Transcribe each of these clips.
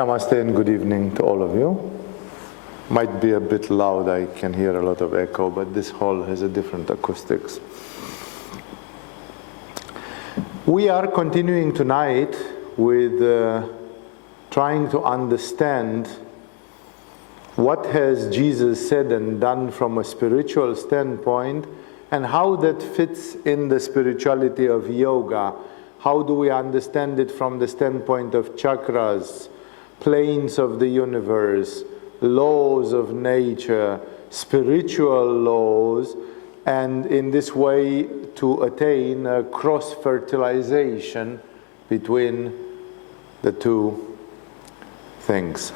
Namaste and good evening to all of you. Might be a bit loud, I can hear a lot of echo, but this hall has a different acoustics. We are continuing tonight with trying to understand what has Jesus said and done from a spiritual standpoint and how that fits in the spirituality of yoga. How do we understand it from the standpoint of chakras, planes of the universe, laws of nature, spiritual laws, and in this way to attain a cross-fertilization between the two things.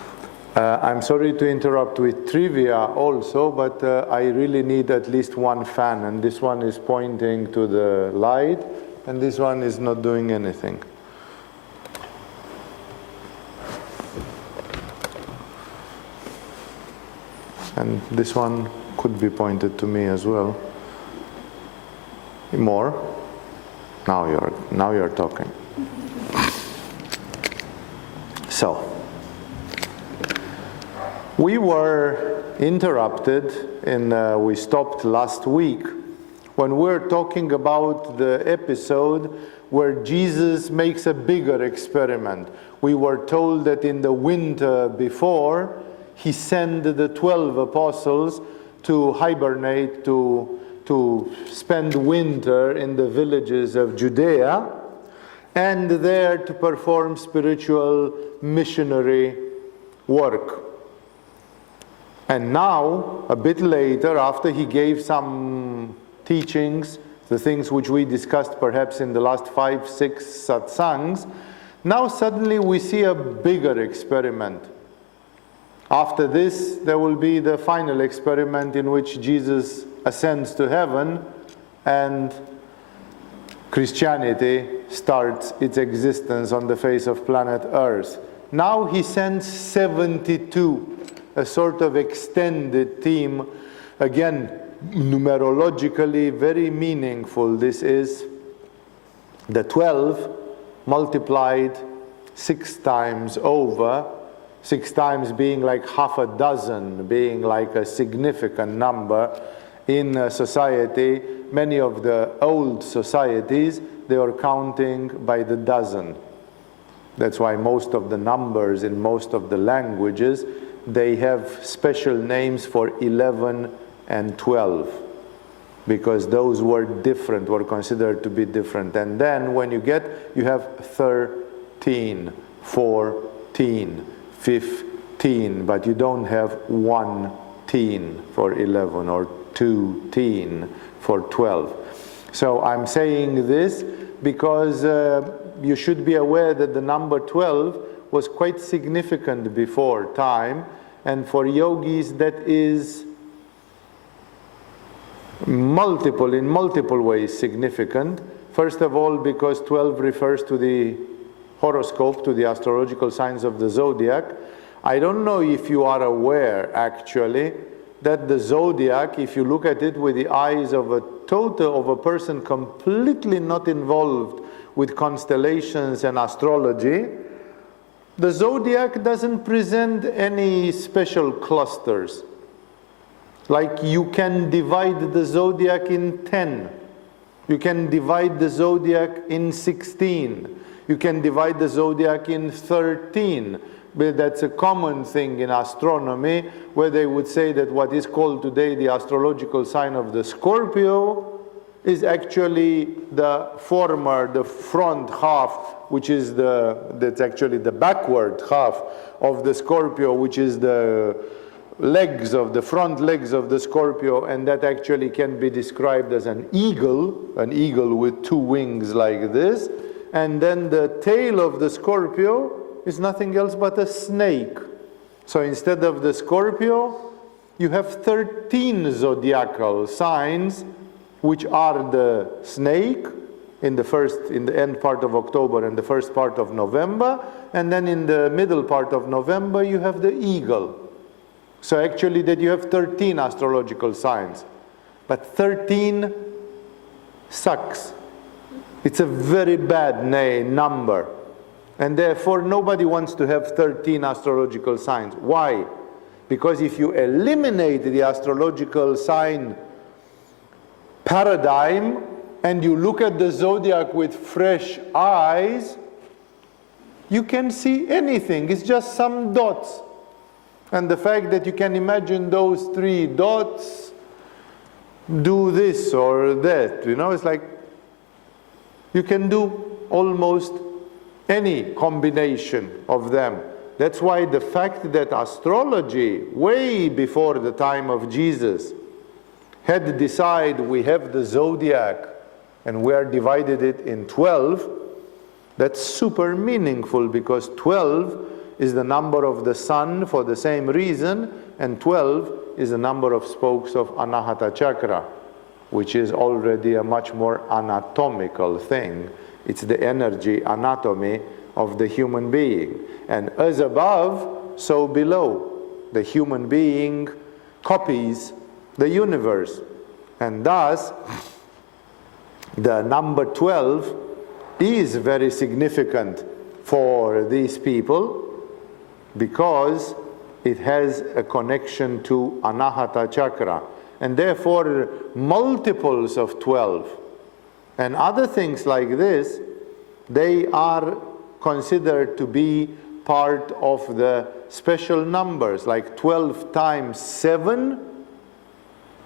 I'm sorry to interrupt with trivia also, but I really need at least one fan, and this one is pointing to the light, and this one is not doing anything. And this one could be pointed to me as well. More? Now you're talking. So, we were interrupted and we stopped last week when we were talking about the episode where Jesus makes a bigger experiment. We were told that in the winter before, he sent the 12 apostles to hibernate, to spend winter in the villages of Judea, and there to perform spiritual missionary work. And now, a bit later, after he gave some teachings, the things which we discussed perhaps in the last 5, 6 satsangs, now suddenly we see a bigger experiment. After this, there will be the final experiment in which Jesus ascends to heaven and Christianity starts its existence on the face of planet Earth. Now he sends 72, a sort of extended team, again, numerologically very meaningful. This is the 12 multiplied 6 times over, 6 times being like half a dozen, being like a significant number in society. Many of the old societies, they are counting by the dozen. That's why most of the numbers in most of the languages, they have special names for 11 and 12, because those were different, were considered to be different. And then when you have 13, 14, 15, but you don't have 1 teen for 11 or 2 teen for 12. So I'm saying this because you should be aware that the number 12 was quite significant before time, and for yogis that is in multiple ways significant. First of all, because 12 refers to the horoscope, to the astrological signs of the zodiac. I don't know if you are aware actually that the zodiac, if you look at it with the eyes of a person completely not involved with constellations and astrology, the zodiac doesn't present any special clusters. Like you can divide the zodiac in 10. You can divide the zodiac in 16. You can divide the zodiac in 13. But that's a common thing in astronomy, where they would say that what is called today the astrological sign of the Scorpio is actually the front half, which is that's actually the backward half of the Scorpio, which is the front legs of the Scorpio, and that actually can be described as an eagle with 2 wings like this, and then the tail of the Scorpio is nothing else but a snake. So instead of the Scorpio, you have 13 zodiacal signs, which are the snake in the end part of October and the first part of November, and then in the middle part of November you have the eagle. So actually that you have 13 astrological signs, but 13 sucks. It's a very bad number. And therefore, nobody wants to have 13 astrological signs. Why? Because if you eliminate the astrological sign paradigm and you look at the zodiac with fresh eyes, you can see anything. It's just some dots. And the fact that you can imagine those 3 dots do this or that, you know, it's like you can do almost any combination of them. That's why the fact that astrology, way before the time of Jesus, had decided we have the zodiac and we are divided it in 12, that's super meaningful, because 12 is the number of the sun for the same reason, and 12 is the number of spokes of Anahata chakra, which is already a much more anatomical thing. It's the energy anatomy of the human being. And as above, so below. The human being copies the universe. And thus, the number 12 is very significant for these people, because it has a connection to Anahata chakra. And therefore, multiples of 12 and other things like this, they are considered to be part of the special numbers. Like 12 times 7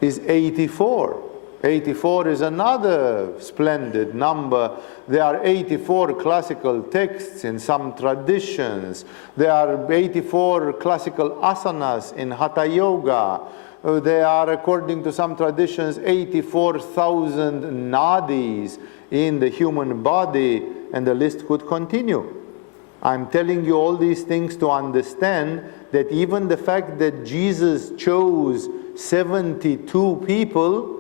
is 84. 84 is another splendid number. There are 84 classical texts in some traditions. There are 84 classical asanas in Hatha Yoga. There are, according to some traditions, 84,000 nadis in the human body, and the list could continue. I'm telling you all these things to understand that even the fact that Jesus chose 72 people,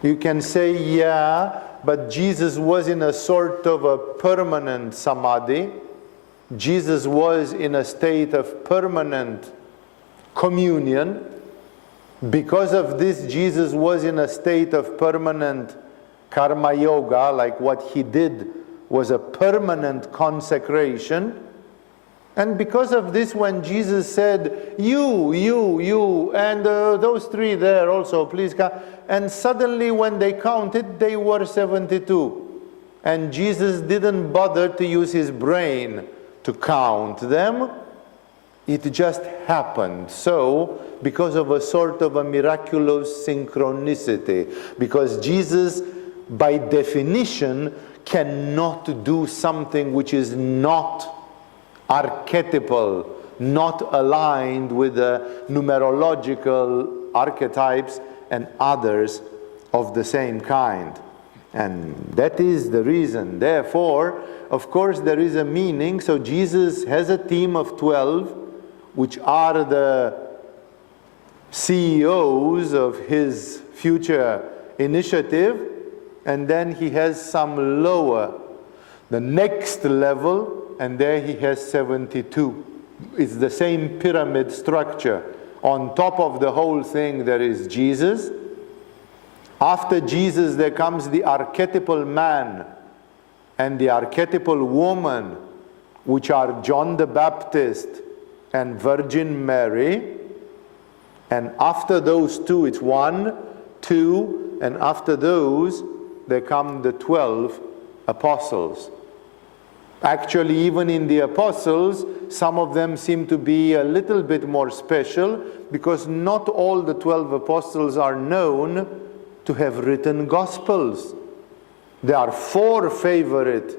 you can say, yeah, but Jesus was in a sort of a permanent samadhi. Jesus was in a state of permanent communion. Because of this, Jesus was in a state of permanent karma yoga, like what he did was a permanent consecration. And because of this, when Jesus said, you, and those 3 there also, please come. And suddenly when they counted, they were 72. And Jesus didn't bother to use his brain to count them. It just happened so, because of a sort of a miraculous synchronicity. Because Jesus, by definition, cannot do something which is not archetypal, not aligned with the numerological archetypes and others of the same kind. And that is the reason. Therefore, of course, there is a meaning. So Jesus has a team of 12, which are the CEOs of his future initiative, and then he has some lower, the next level, and there he has 72. It's the same pyramid structure. On top of the whole thing there is Jesus. After Jesus there comes the archetypal man and the archetypal woman, which are John the Baptist and Virgin Mary. And after those 2, it's 1, 2, and after those there come the 12 apostles. Actually, even in the apostles, some of them seem to be a little bit more special, because not all the 12 apostles are known to have written gospels. There are 4 favorite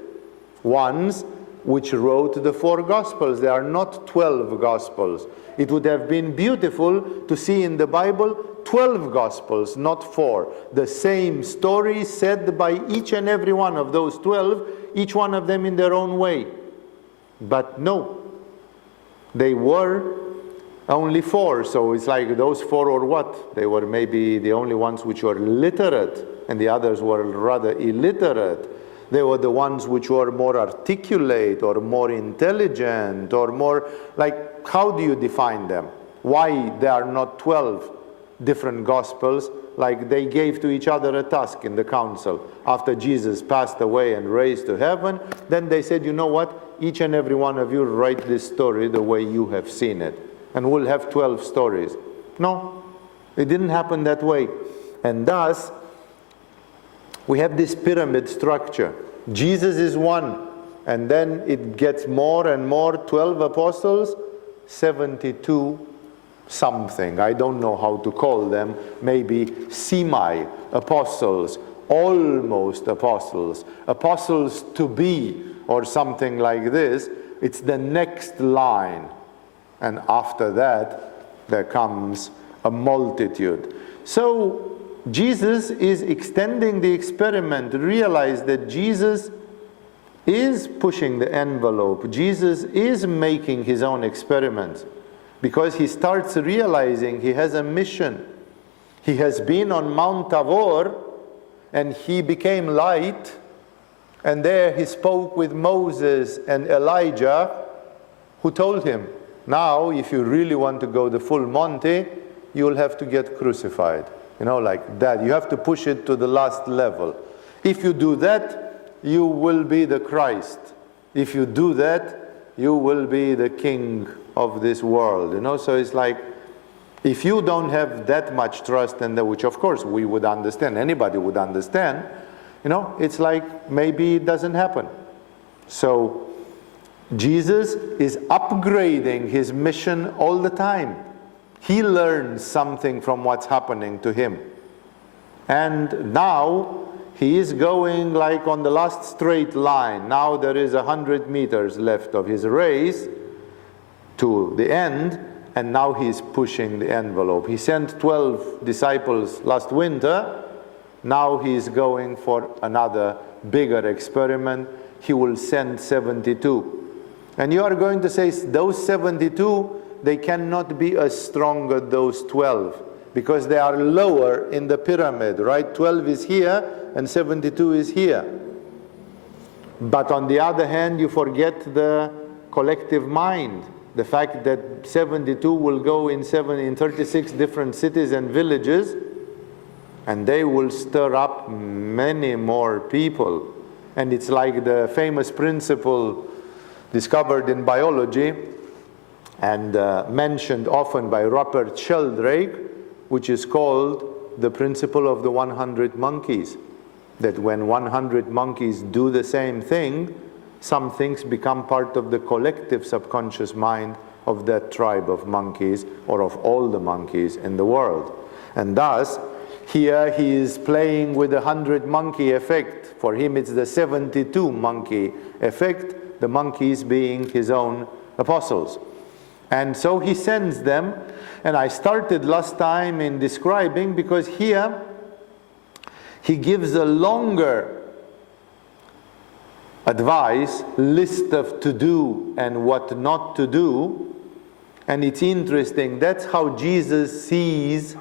ones which wrote the 4 gospels. There are not 12 gospels. It would have been beautiful to see in the Bible 12 gospels, not 4. The same story said by each and every one of those 12, each one of them in their own way. But no, they were only 4. So it's like those 4 or what? They were maybe the only ones which were literate, and the others were rather illiterate. They were the ones which were more articulate or more intelligent or more, like, how do you define them? Why there are not 12 different gospels like they gave to each other a task in the council. After Jesus passed away and raised to heaven, then they said, you know what, each and every one of you write this story the way you have seen it. And we'll have 12 stories. No, it didn't happen that way. And thus, we have this pyramid structure. Jesus is one, and then it gets more and more, 12 apostles, 72 something, I don't know how to call them, maybe semi-apostles, almost apostles, apostles to be, or something like this. It's the next line. And after that, there comes a multitude. So Jesus is extending the experiment. Realize that Jesus is pushing the envelope. Jesus is making his own experiments, because he starts realizing he has a mission. He has been on Mount Tabor, and he became light, and there he spoke with Moses and Elijah, who told him, now if you really want to go the full Monty, you'll have to get crucified. You know, like that. You have to push it to the last level. If you do that, you will be the Christ. If you do that, you will be the king of this world. You know, so it's like, if you don't have that much trust, and which of course we would understand, anybody would understand, you know, it's like maybe it doesn't happen. So Jesus is upgrading his mission all the time. He learns something from what's happening to him. And now he is going like on the last straight line. Now there is 100 meters left of his race to the end, and now he's pushing the envelope. He sent 12 disciples last winter. Now he's going for another bigger experiment. He will send 72. And you are going to say, those 72, they cannot be as strong as those 12, because they are lower in the pyramid, right? 12 is here and 72 is here. But on the other hand, you forget the collective mind. The fact that 72 will go in 36 different cities and villages, and they will stir up many more people. And it's like the famous principle discovered in biology and mentioned often by Rupert Sheldrake, which is called the principle of the 100 monkeys. That when 100 monkeys do the same thing, some things become part of the collective subconscious mind of that tribe of monkeys, or of all the monkeys in the world. And thus, here he is playing with the 100 monkey effect. For him it's the 72 monkey effect, the monkeys being his own apostles. And so he sends them, and I started last time in describing, because here he gives a longer advice, list of to do and what not to do. And it's interesting, that's how Jesus sees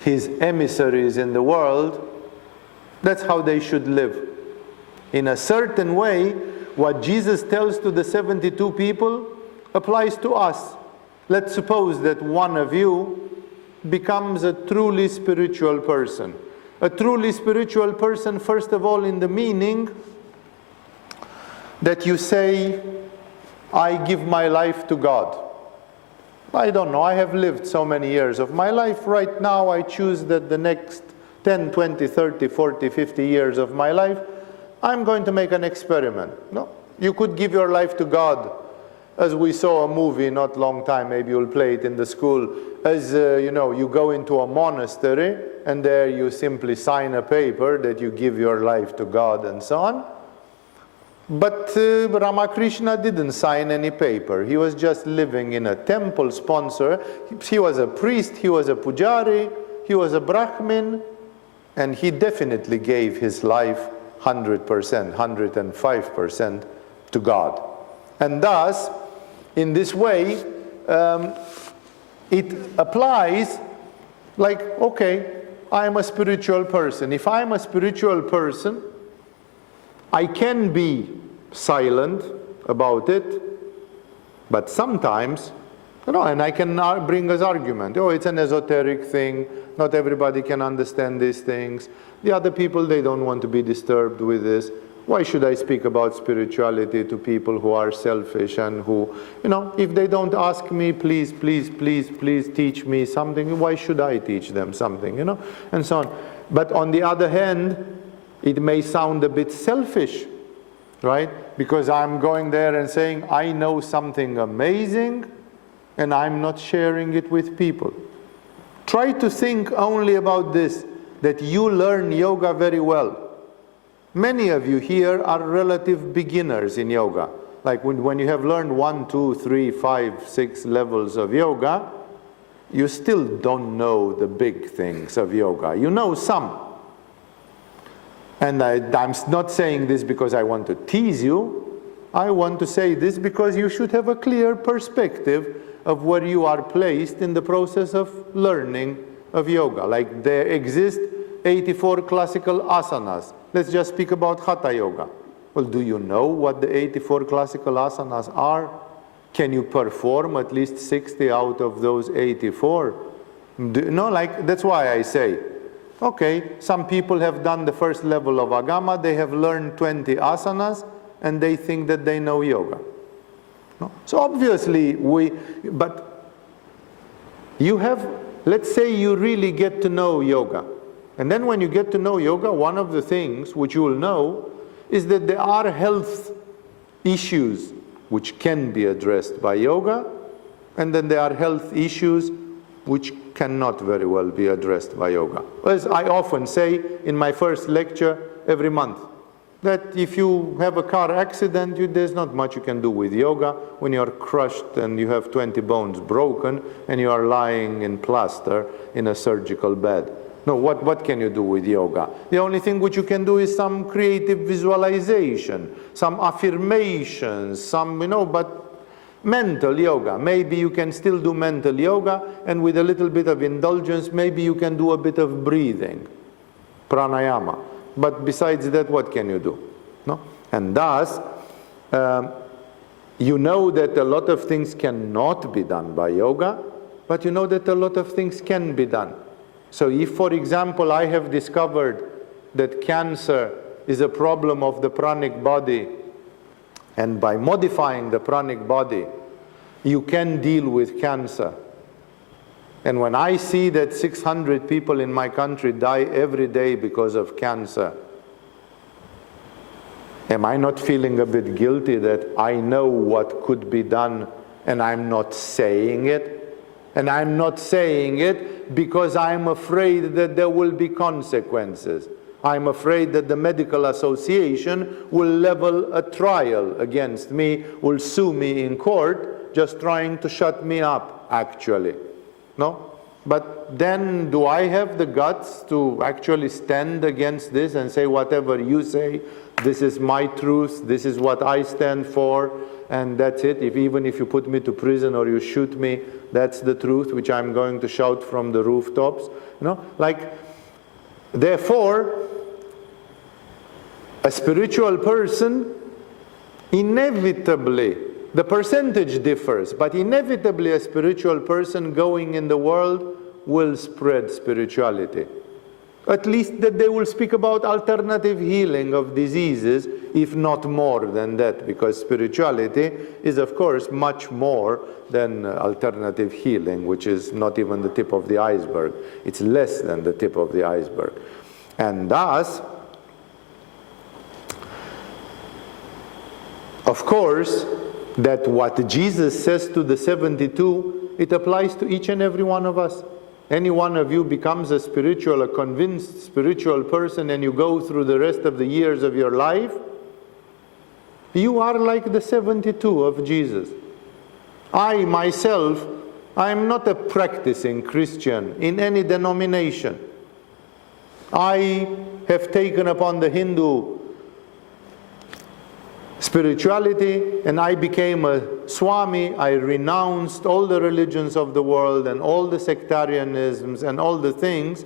his emissaries in the world. That's how they should live. In a certain way, what Jesus tells to the 72 people applies to us. Let's suppose that one of you becomes a truly spiritual person. A truly spiritual person, first of all, in the meaning that you say, I give my life to God. I don't know, I have lived so many years of my life. Right now I choose that the next 10, 20, 30, 40, 50 years of my life, I'm going to make an experiment. No, you could give your life to God. As we saw a movie not long time, maybe you'll play it in the school, as you know, you go into a monastery and there you simply sign a paper that you give your life to God and so on. But Ramakrishna didn't sign any paper. He was just living in a temple sponsor. He was a priest, he was a pujari, he was a Brahmin, and he definitely gave his life 100%, 105% to God. And thus, in this way, it applies like, okay, I'm a spiritual person. If I'm a spiritual person, I can be silent about it, but sometimes, you know, and I can bring as argument, oh, it's an esoteric thing, not everybody can understand these things. The other people, they don't want to be disturbed with this. Why should I speak about spirituality to people who are selfish and who, if they don't ask me, please, please, please, please teach me something, why should I teach them something, and so on. But on the other hand, it may sound a bit selfish, right? Because I'm going there and saying, I know something amazing, and I'm not sharing it with people. Try to think only about this, that you learn yoga very well. Many of you here are relative beginners in yoga. Like when you have learned 1, 2, 3, 5, 6 levels of yoga, you still don't know the big things of yoga. You know some. And I'm not saying this because I want to tease you. I want to say this because you should have a clear perspective of where you are placed in the process of learning of yoga. Like there exist 84 classical asanas. Let's just speak about Hatha Yoga. Well, do you know what the 84 classical asanas are? Can you perform at least 60 out of those 84? That's why I say, okay, some people have done the first level of Agama, they have learned 20 asanas, and they think that they know yoga. No? So obviously, but you have, let's say you really get to know yoga. And then when you get to know yoga, one of the things which you will know is that there are health issues which can be addressed by yoga, and then there are health issues which cannot very well be addressed by yoga. As I often say in my first lecture every month, that if you have a car accident, there's not much you can do with yoga when you're crushed and you have 20 bones broken and you are lying in plaster in a surgical bed. No, what can you do with yoga? The only thing which you can do is some creative visualization, some affirmations, but mental yoga. Maybe you can still do mental yoga, and with a little bit of indulgence, maybe you can do a bit of breathing, pranayama. But besides that, what can you do? No? And thus, you know that a lot of things cannot be done by yoga, but you know that a lot of things can be done. So if, for example, I have discovered that cancer is a problem of the pranic body, and by modifying the pranic body, you can deal with cancer. And when I see that 600 people in my country die every day because of cancer, am I not feeling a bit guilty that I know what could be done and I'm not saying it? And I'm not saying it because I'm afraid that there will be consequences. I'm afraid that the medical association will level a trial against me, will sue me in court, just trying to shut me up, actually. No? But then do I have the guts to actually stand against this and say, whatever you say, this is my truth, this is what I stand for, and that's it. Even if you put me to prison or you shoot me, that's the truth which I'm going to shout from the rooftops. Therefore, a spiritual person, inevitably, the percentage differs, but inevitably a spiritual person going in the world will spread spirituality. At least that they will speak about alternative healing of diseases, if not more than that, because spirituality is, of course, much more than alternative healing, which is not even the tip of the iceberg. It's less than the tip of the iceberg. And thus, of course, that what Jesus says to the 72, it applies to each and every one of us. Any one of you becomes a convinced spiritual person, and you go through the rest of the years of your life, you are like the 72 of Jesus. I myself, I am not a practicing Christian in any denomination. I have taken upon the Hindu spirituality, and I became a Swami. I renounced all the religions of the world and all the sectarianisms and all the things,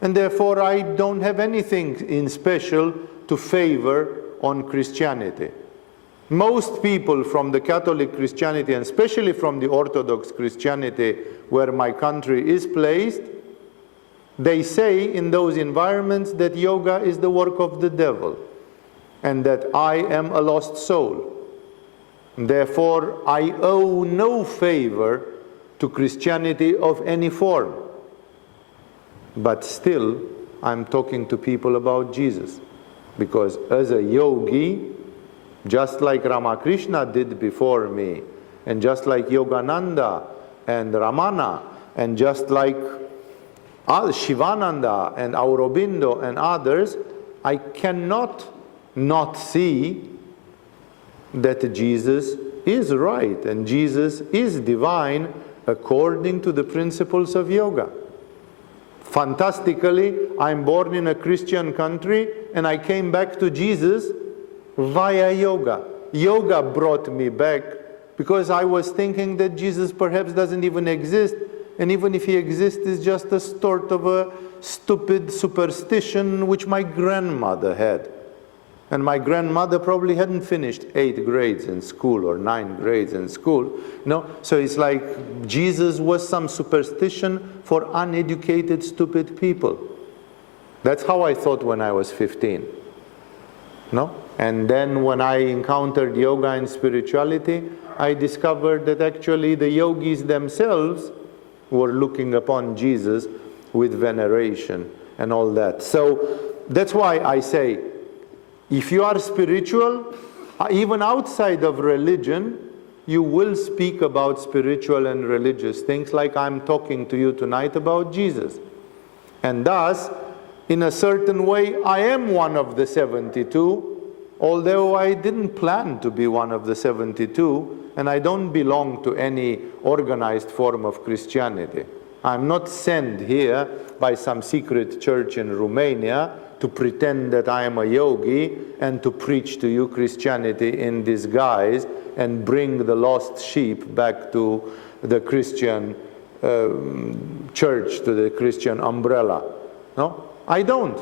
and therefore I don't have anything in special to favor on Christianity. Most people from the Catholic Christianity, and especially from the Orthodox Christianity, where my country is placed, They say in those environments that yoga is the work of the devil and that I am a lost soul. Therefore, I owe no favor to Christianity of any form. But still, I'm talking to people about Jesus. Because as a yogi, just like Ramakrishna did before me, and just like Yogananda and Ramana, and just like Shivananda and Aurobindo and others, I cannot not see that Jesus is right and Jesus is divine according to the principles of yoga. Fantastically, I'm born in a Christian country and I came back to Jesus via yoga. Yoga brought me back because I was thinking that Jesus perhaps doesn't even exist, and even if he exists, is just a sort of a stupid superstition which my grandmother had. And my grandmother probably hadn't finished 8 grades in school or 9 grades in school. So it's like Jesus was some superstition for uneducated, stupid people. That's how I thought when I was 15. And then when I encountered yoga and spirituality, I discovered that actually the yogis themselves were looking upon Jesus with veneration and all that. So that's why I say, if you are spiritual, even outside of religion, you will speak about spiritual and religious things like I'm talking to you tonight about Jesus. And thus, in a certain way, I am one of the 72, although I didn't plan to be one of the 72, and I don't belong to any organized form of Christianity. I'm not sent here by some secret church in Romania to pretend that I am a yogi and to preach to you Christianity in disguise and bring the lost sheep back to the Christian church, to the Christian umbrella. No, I don't.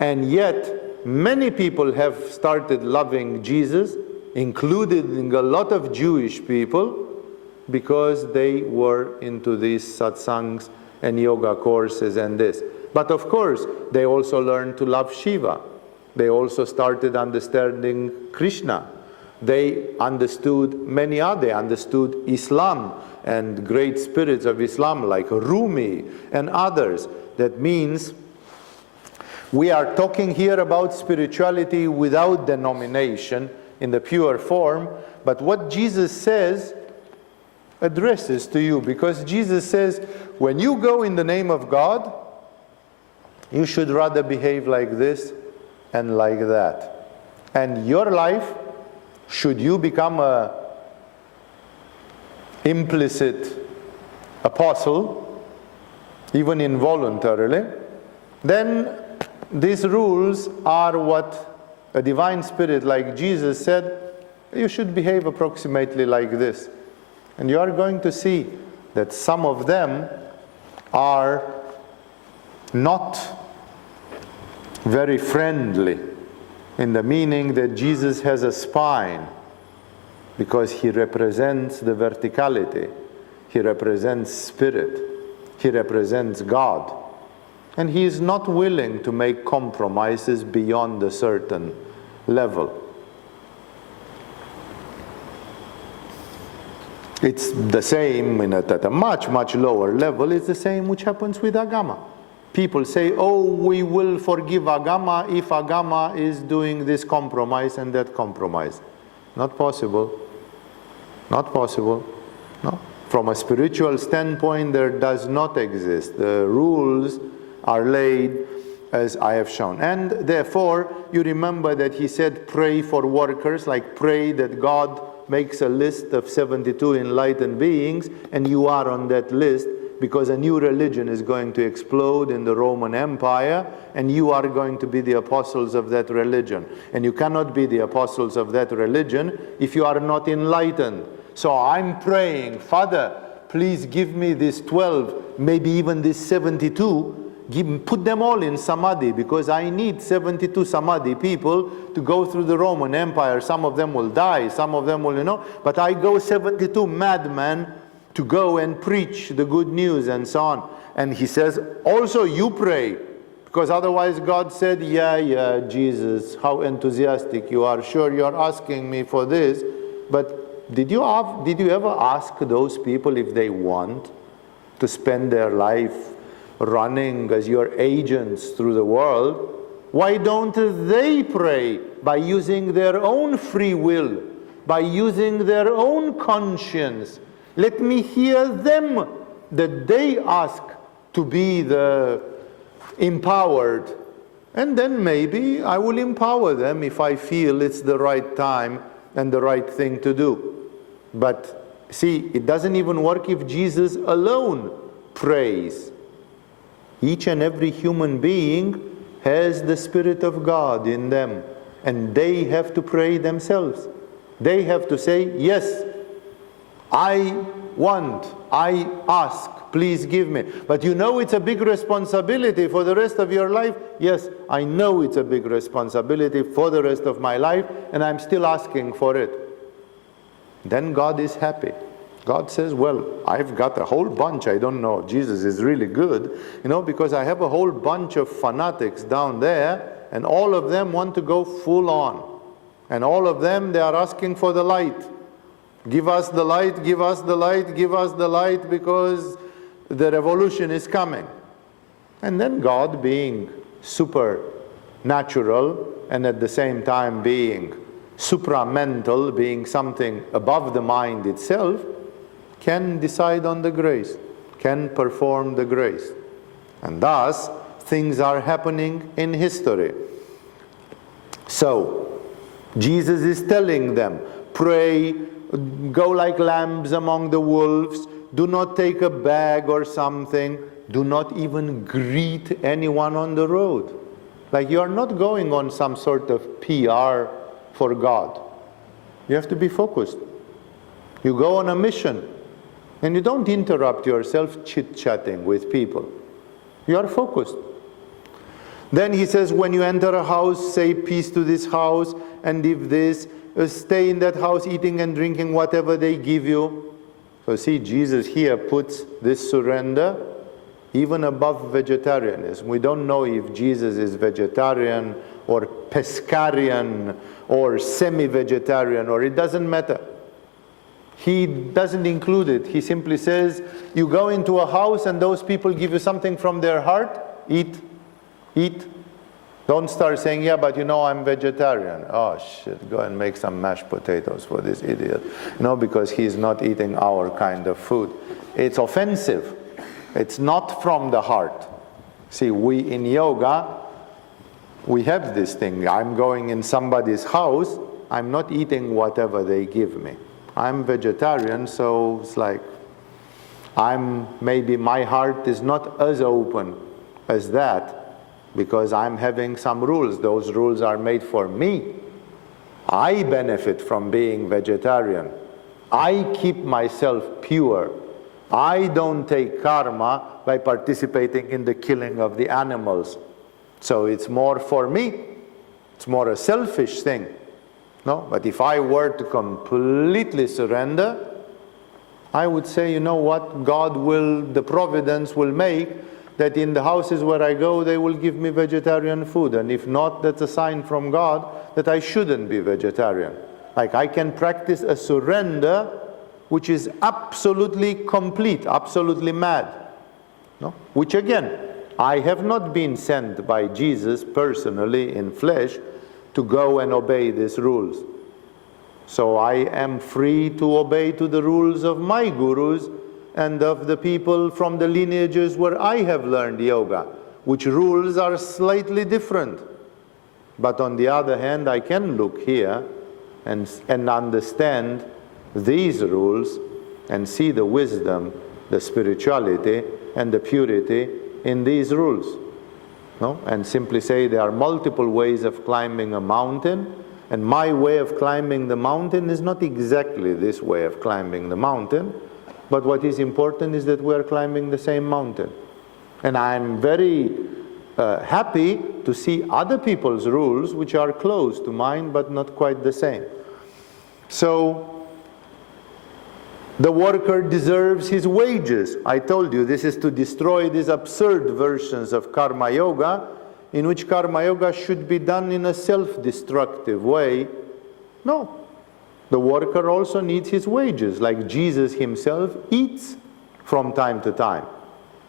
And yet, many people have started loving Jesus, including a lot of Jewish people, because they were into these satsangs and yoga courses and this. But of course, they also learned to love Shiva. They also started understanding Krishna. They understood they understood Islam and great spirits of Islam like Rumi and others. That means we are talking here about spirituality without denomination in the pure form, but what Jesus says addresses to you, because Jesus says, when you go in the name of God, you should rather behave like this and like that. And your life, should you become an implicit apostle, even involuntarily, then these rules are what a divine spirit like Jesus said, you should behave approximately like this. And you are going to see that some of them are not very friendly, in the meaning that Jesus has a spine, because he represents the verticality, he represents spirit, he represents God, and he is not willing to make compromises beyond a certain level. It's the same at a much, much lower level. It's the same which happens with Agama. People say, oh, we will forgive Agama if Agama is doing this compromise and that compromise. Not possible. Not possible. No. From a spiritual standpoint, there does not exist. The rules are laid as I have shown. And therefore, you remember that he said, pray for workers, like pray that God makes a list of 72 enlightened beings, and you are on that list, because a new religion is going to explode in the Roman Empire, and you are going to be the apostles of that religion. And you cannot be the apostles of that religion if you are not enlightened. So I'm praying, Father, please give me these 12, maybe even these 72, put them all in samadhi, because I need 72 samadhi people to go through the Roman Empire. Some of them will die, some of them will, but I go 72 madmen to go and preach the good news and so on. And he says, also you pray. Because otherwise God said, yeah, Jesus, how enthusiastic you are. Sure, you're asking me for this. But did you ever ask those people if they want to spend their life running as your agents through the world? Why don't they pray by using their own free will, by using their own conscience? Let me hear them, that they ask to be the empowered. And then maybe I will empower them if I feel it's the right time and the right thing to do. But see, it doesn't even work if Jesus alone prays. Each and every human being has the Spirit of God in them, and they have to pray themselves. They have to say, yes, I want, I ask, please give me. But you know it's a big responsibility for the rest of your life? Yes, I know it's a big responsibility for the rest of my life, and I'm still asking for it. Then God is happy. God says, well, I've got a whole bunch, I don't know, Jesus is really good, because I have a whole bunch of fanatics down there, and all of them want to go full on. And all of them, they are asking for the light. Give us the light, give us the light, give us the light, because the revolution is coming. And then God, being supernatural, and at the same time being supramental, being something above the mind itself, can decide on the grace, can perform the grace. And thus, things are happening in history. So, Jesus is telling them, pray, go like lambs among the wolves, do not take a bag or something, do not even greet anyone on the road. Like you are not going on some sort of PR for God. You have to be focused. You go on a mission. And you don't interrupt yourself chit-chatting with people. You are focused. Then he says, when you enter a house, say peace to this house, and if this, stay in that house eating and drinking whatever they give you. So see, Jesus here puts this surrender even above vegetarianism. We don't know if Jesus is vegetarian or pescarian or semi-vegetarian, or it doesn't matter. He doesn't include it. He simply says, you go into a house and those people give you something from their heart, eat, eat. Don't start saying, yeah, but I'm vegetarian. Oh shit, go and make some mashed potatoes for this idiot. Because he's not eating our kind of food. It's offensive. It's not from the heart. See, we in yoga, we have this thing. I'm going in somebody's house, I'm not eating whatever they give me. I'm vegetarian, so it's like maybe my heart is not as open as that, because I'm having some rules. Those rules are made for me. I benefit from being vegetarian. I keep myself pure. I don't take karma by participating in the killing of the animals. So it's more for me. It's more a selfish thing. No, but if I were to completely surrender, I would say, you know what, the providence will make that in the houses where I go, they will give me vegetarian food. And if not, that's a sign from God that I shouldn't be vegetarian. Like I can practice a surrender which is absolutely complete, absolutely mad. No? Which again, I have not been sent by Jesus personally in flesh to go and obey these rules. So I am free to obey to the rules of my gurus and of the people from the lineages where I have learned yoga, which rules are slightly different. But on the other hand, I can look here and understand these rules and see the wisdom, the spirituality, and the purity in these rules. No? And simply say there are multiple ways of climbing a mountain, and my way of climbing the mountain is not exactly this way of climbing the mountain, but what is important is that we are climbing the same mountain. And I'm very happy to see other people's rules which are close to mine but not quite the same. So The worker deserves his wages. I told you this is to destroy these absurd versions of karma yoga, in which karma yoga should be done in a self-destructive way. No. The worker also needs his wages, like Jesus himself eats from time to time,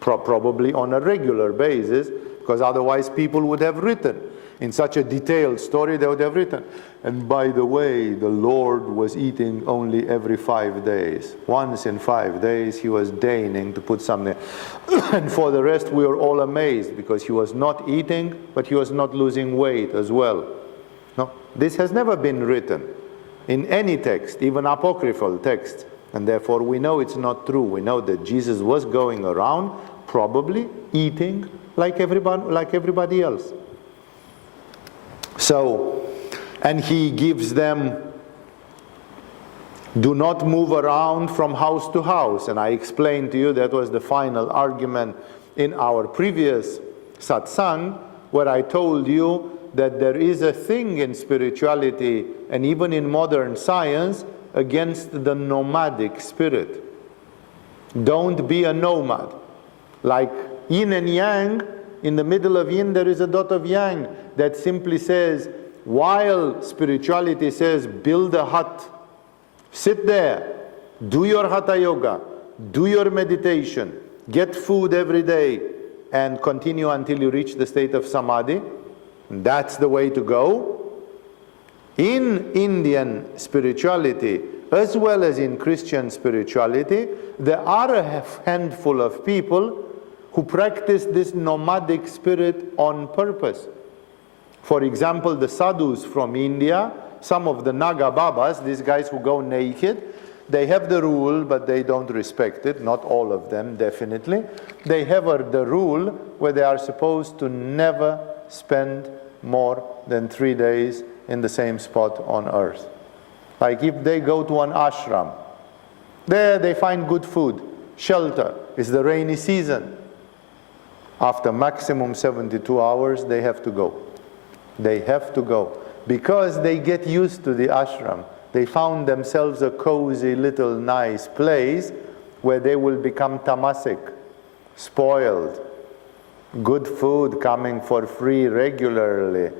probably on a regular basis, because otherwise people would have written. In such a detailed story, they would have written, and by the way, the Lord was eating only every 5 days. Once in 5 days, he was deigning to put something. And for the rest, we were all amazed, because he was not eating, but he was not losing weight as well. No, this has never been written in any text, even apocryphal texts. And therefore, we know it's not true. We know that Jesus was going around, probably eating like everybody else. So, and he gives them, do not move around from house to house. And I explained to you that was the final argument in our previous satsang, where I told you that there is a thing in spirituality and even in modern science against the nomadic spirit. Don't be a nomad. Like yin and yang, in the middle of yin there is a dot of yang that simply says, while spirituality says build a hut, sit there, do your hatha yoga, do your meditation, get food every day, and continue until you reach the state of samadhi. That's the way to go. In Indian spirituality, as well as in Christian spirituality, there are a handful of people who practice this nomadic spirit on purpose. For example, the sadhus from India, some of the Naga Babas, these guys who go naked, they have the rule, but they don't respect it. Not all of them, definitely. They have the rule where they are supposed to never spend more than 3 days in the same spot on earth. Like if they go to an ashram, there they find good food, shelter. It's the rainy season. After maximum 72 hours, they have to go. They have to go. Because they get used to the ashram. They found themselves a cozy little nice place where they will become tamasic, spoiled. Good food coming for free regularly.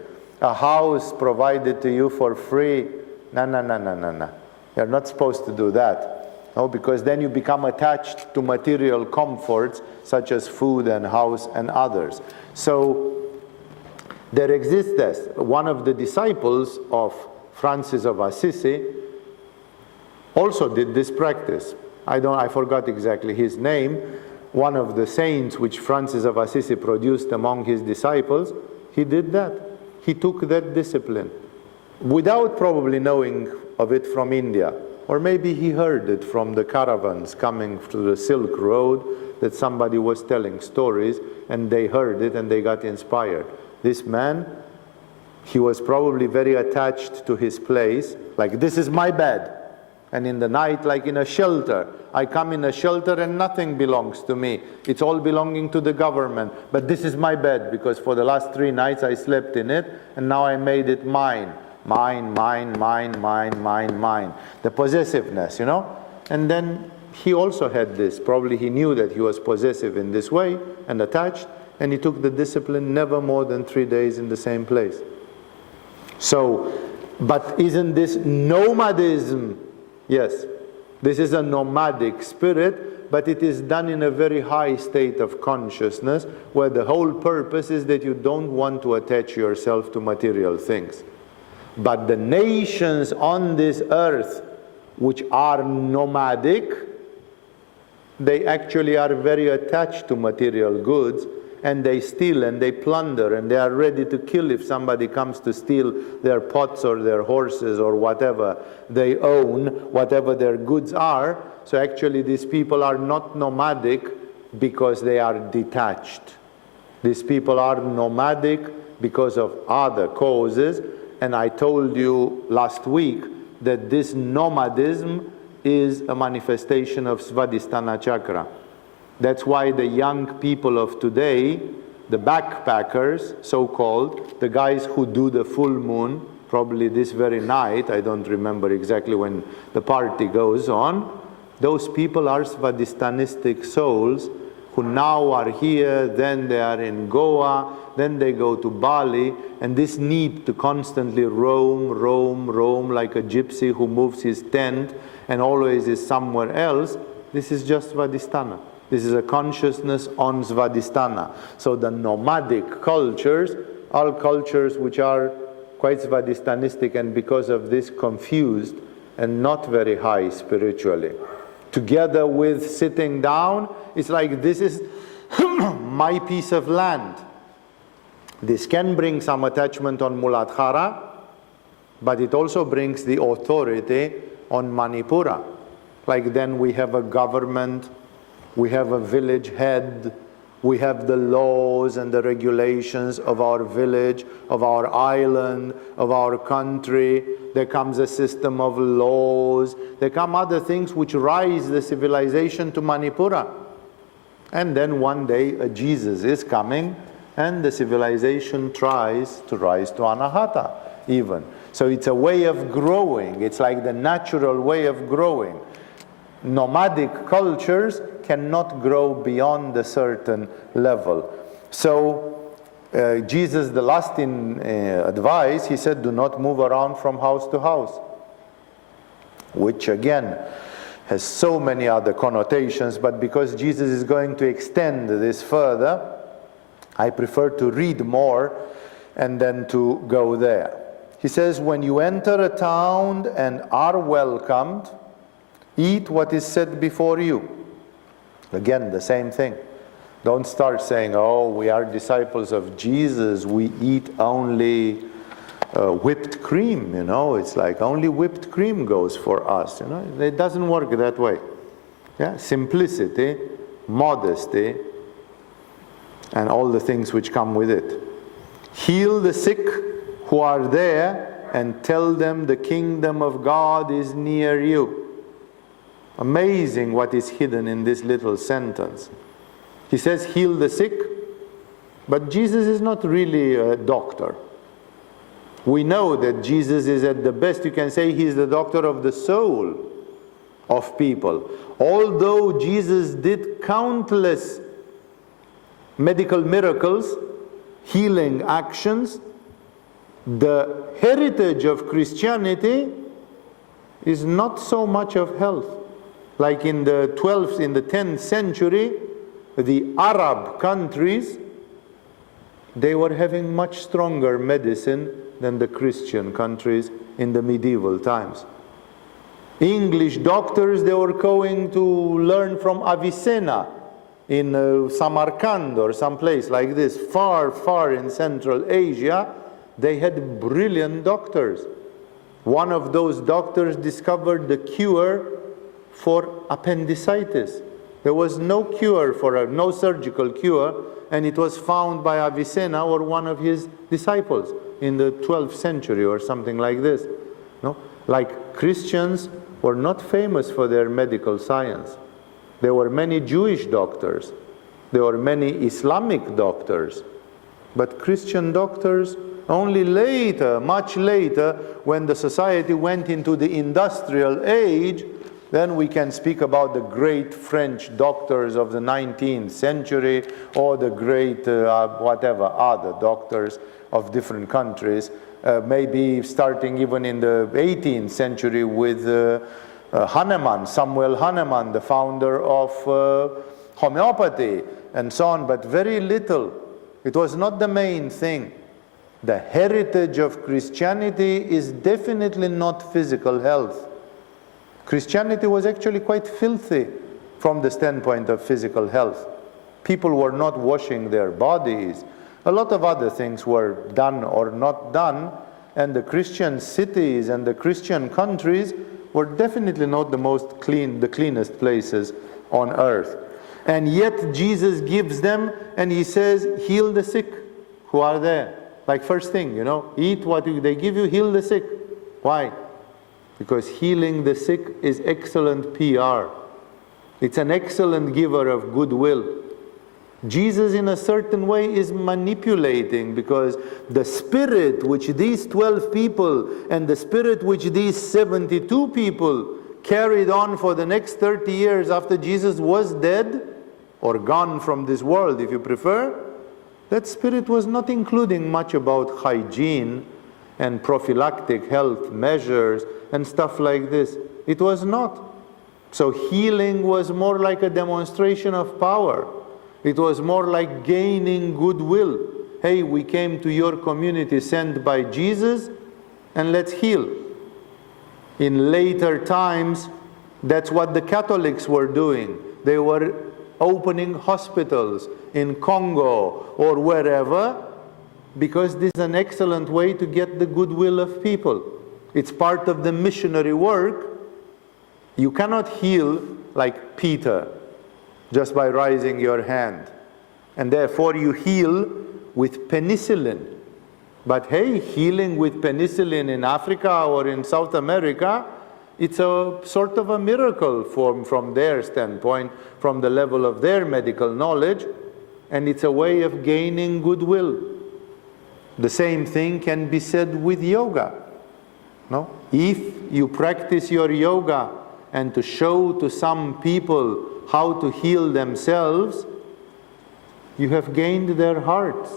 A house provided to you for free. No. You're not supposed to do that. No, because then you become attached to material comforts such as food and house and others. So there exists this. One of the disciples of Francis of Assisi also did this practice. I forgot exactly his name. One of the saints which Francis of Assisi produced among his disciples, he did that. He took that discipline without probably knowing of it from India. Or maybe he heard it from the caravans coming through the Silk Road, that somebody was telling stories and they heard it and they got inspired. This man, he was probably very attached to his place, like this is my bed. And in the night, like in a shelter, I come in a shelter and nothing belongs to me. It's all belonging to the government. But this is my bed because for the last 3 nights I slept in it and now I made it mine. Mine. The possessiveness, you know. And then he also had this. Probably he knew that he was possessive in this way and attached, and he took the discipline never more than 3 days in the same place. So, but isn't this nomadism? Yes, this is a nomadic spirit, but it is done in a very high state of consciousness where the whole purpose is that you don't want to attach yourself to material things. But the nations on this earth which are nomadic, they actually are very attached to material goods, and they steal and they plunder and they are ready to kill if somebody comes to steal their pots or their horses or whatever they own, whatever their goods are. So actually these people are not nomadic because they are detached. These people are nomadic because of other causes. And I told you last week that this nomadism is a manifestation of Svadhisthana chakra. That's why the young people of today, the backpackers, so-called, the guys who do the full moon, probably this very night, I don't remember exactly when the party goes on, Those people are Svadistanistic souls who now are here, then they are in Goa, then they go to Bali, and this need to constantly roam like a gypsy who moves his tent and always is somewhere else, this is just Svadhisthana. This is a consciousness on Svadhisthana. So the nomadic cultures, all cultures which are quite Svadhishthanistic and because of this confused and not very high spiritually. Together with sitting down, it's like this is my piece of land. This can bring some attachment on Muladhara, but it also brings the authority on Manipura. Like then we have a government, we have a village head, we have the laws and the regulations of our village, of our island, of our country. There comes a system of laws. There come other things which rise the civilization to Manipura. And then one day a Jesus is coming and the civilization tries to rise to Anahata even. So it's a way of growing. It's like the natural way of growing. Nomadic cultures cannot grow beyond a certain level. So Jesus, the last advice, he said, do not move around from house to house, which again has so many other connotations, but because Jesus is going to extend this further, I prefer to read more and then to go there. He says, when you enter a town and are welcomed, eat what is set before you. Again, the same thing. Don't start saying, oh, we are disciples of Jesus, we eat only whipped cream, you know. It's like only whipped cream goes for us, you know. It doesn't work that way. Yeah? Simplicity, modesty, and all the things which come with it. Heal the sick who are there and tell them the kingdom of God is near you. Amazing what is hidden in this little sentence. He says, heal the sick, but Jesus is not really a doctor. We know that Jesus is at the best, you can say he's the doctor of the soul of people. Although Jesus did countless medical miracles, healing actions, the heritage of Christianity is not so much of health. Like in the 10th century, the Arab countries, they were having much stronger medicine than the Christian countries in the medieval times. English doctors, they were going to learn from Avicenna in Samarkand or someplace like this, far, far in Central Asia. They had brilliant doctors. One of those doctors discovered the cure for appendicitis. There was no cure for no surgical cure, and it was found by Avicenna or one of his disciples in the 12th century or something like this. No? Like Christians were not famous for their medical science. There were many Jewish doctors. There were many Islamic doctors. But Christian doctors only later, much later, when the society went into the industrial age, then we can speak about the great French doctors of the 19th century or the great whatever other doctors of different countries, maybe starting even in the 18th century with Hahnemann, Samuel Hahnemann, the founder of homeopathy and so on, but very little. It was not the main thing. The heritage of Christianity is definitely not physical health. Christianity was actually quite filthy from the standpoint of physical health. People were not washing their bodies. A lot of other things were done or not done, and the Christian cities and the Christian countries were definitely not the most clean, the cleanest places on earth. And yet Jesus gives them, and he says, heal the sick who are there. Like first thing, you know, eat what they give you, heal the sick. Why? Because healing the sick is excellent PR. It's an excellent giver of goodwill. Jesus in a certain way is manipulating, because the spirit which these 12 people and the spirit which these 72 people carried on for the next 30 years after Jesus was dead, or gone from this world if you prefer, that spirit was not including much about hygiene and prophylactic health measures and stuff like this. It was not. So healing was more like a demonstration of power. It was more like gaining goodwill. Hey, we came to your community sent by Jesus, and let's heal. In later times, that's what the Catholics were doing. They were opening hospitals in Congo or wherever, because this is an excellent way to get the goodwill of people. It's part of the missionary work. You cannot heal like Peter just by raising your hand. And therefore you heal with penicillin. But hey, healing with penicillin in Africa or in South America, it's a sort of a miracle from their standpoint, from the level of their medical knowledge, and it's a way of gaining goodwill. The same thing can be said with yoga. No? If you practice your yoga and to show to some people how to heal themselves, you have gained their hearts.